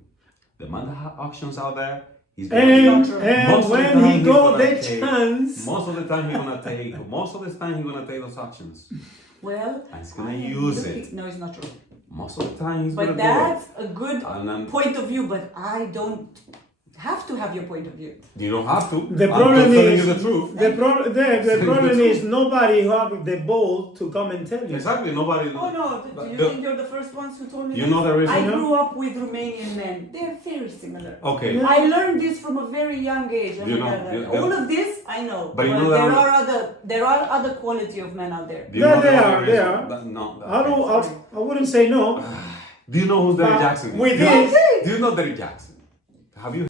The man that has actions out there, he's gonna Not And, true. and Most of the when time he he's got gonna the take- chance, most of the time he's gonna take those actions. Well, And he's gonna I am use looking- it. No, it's not true. Most of the time he's But gonna that's a good And then- point of view. But I don't have to have your point of view. do it. You don't have to. the I'm problem just telling is you the truth. the problem the is nobody who have the ball to come and tell you. Exactly. Nobody. Oh no! But Do you the- think you're the first ones who told me? You this? know the reason? I grew up with Romanian men. They're very similar. Okay. I learned this from a very young age. You know, all of this I know. But you know that- there are other quality of men out there. Do you Yeah, know they the are, reason? they are. No. I wouldn't say no. Do you know who Derrick But Jackson is? with Do you know- this- Do you know Derrick Jackson? Have you?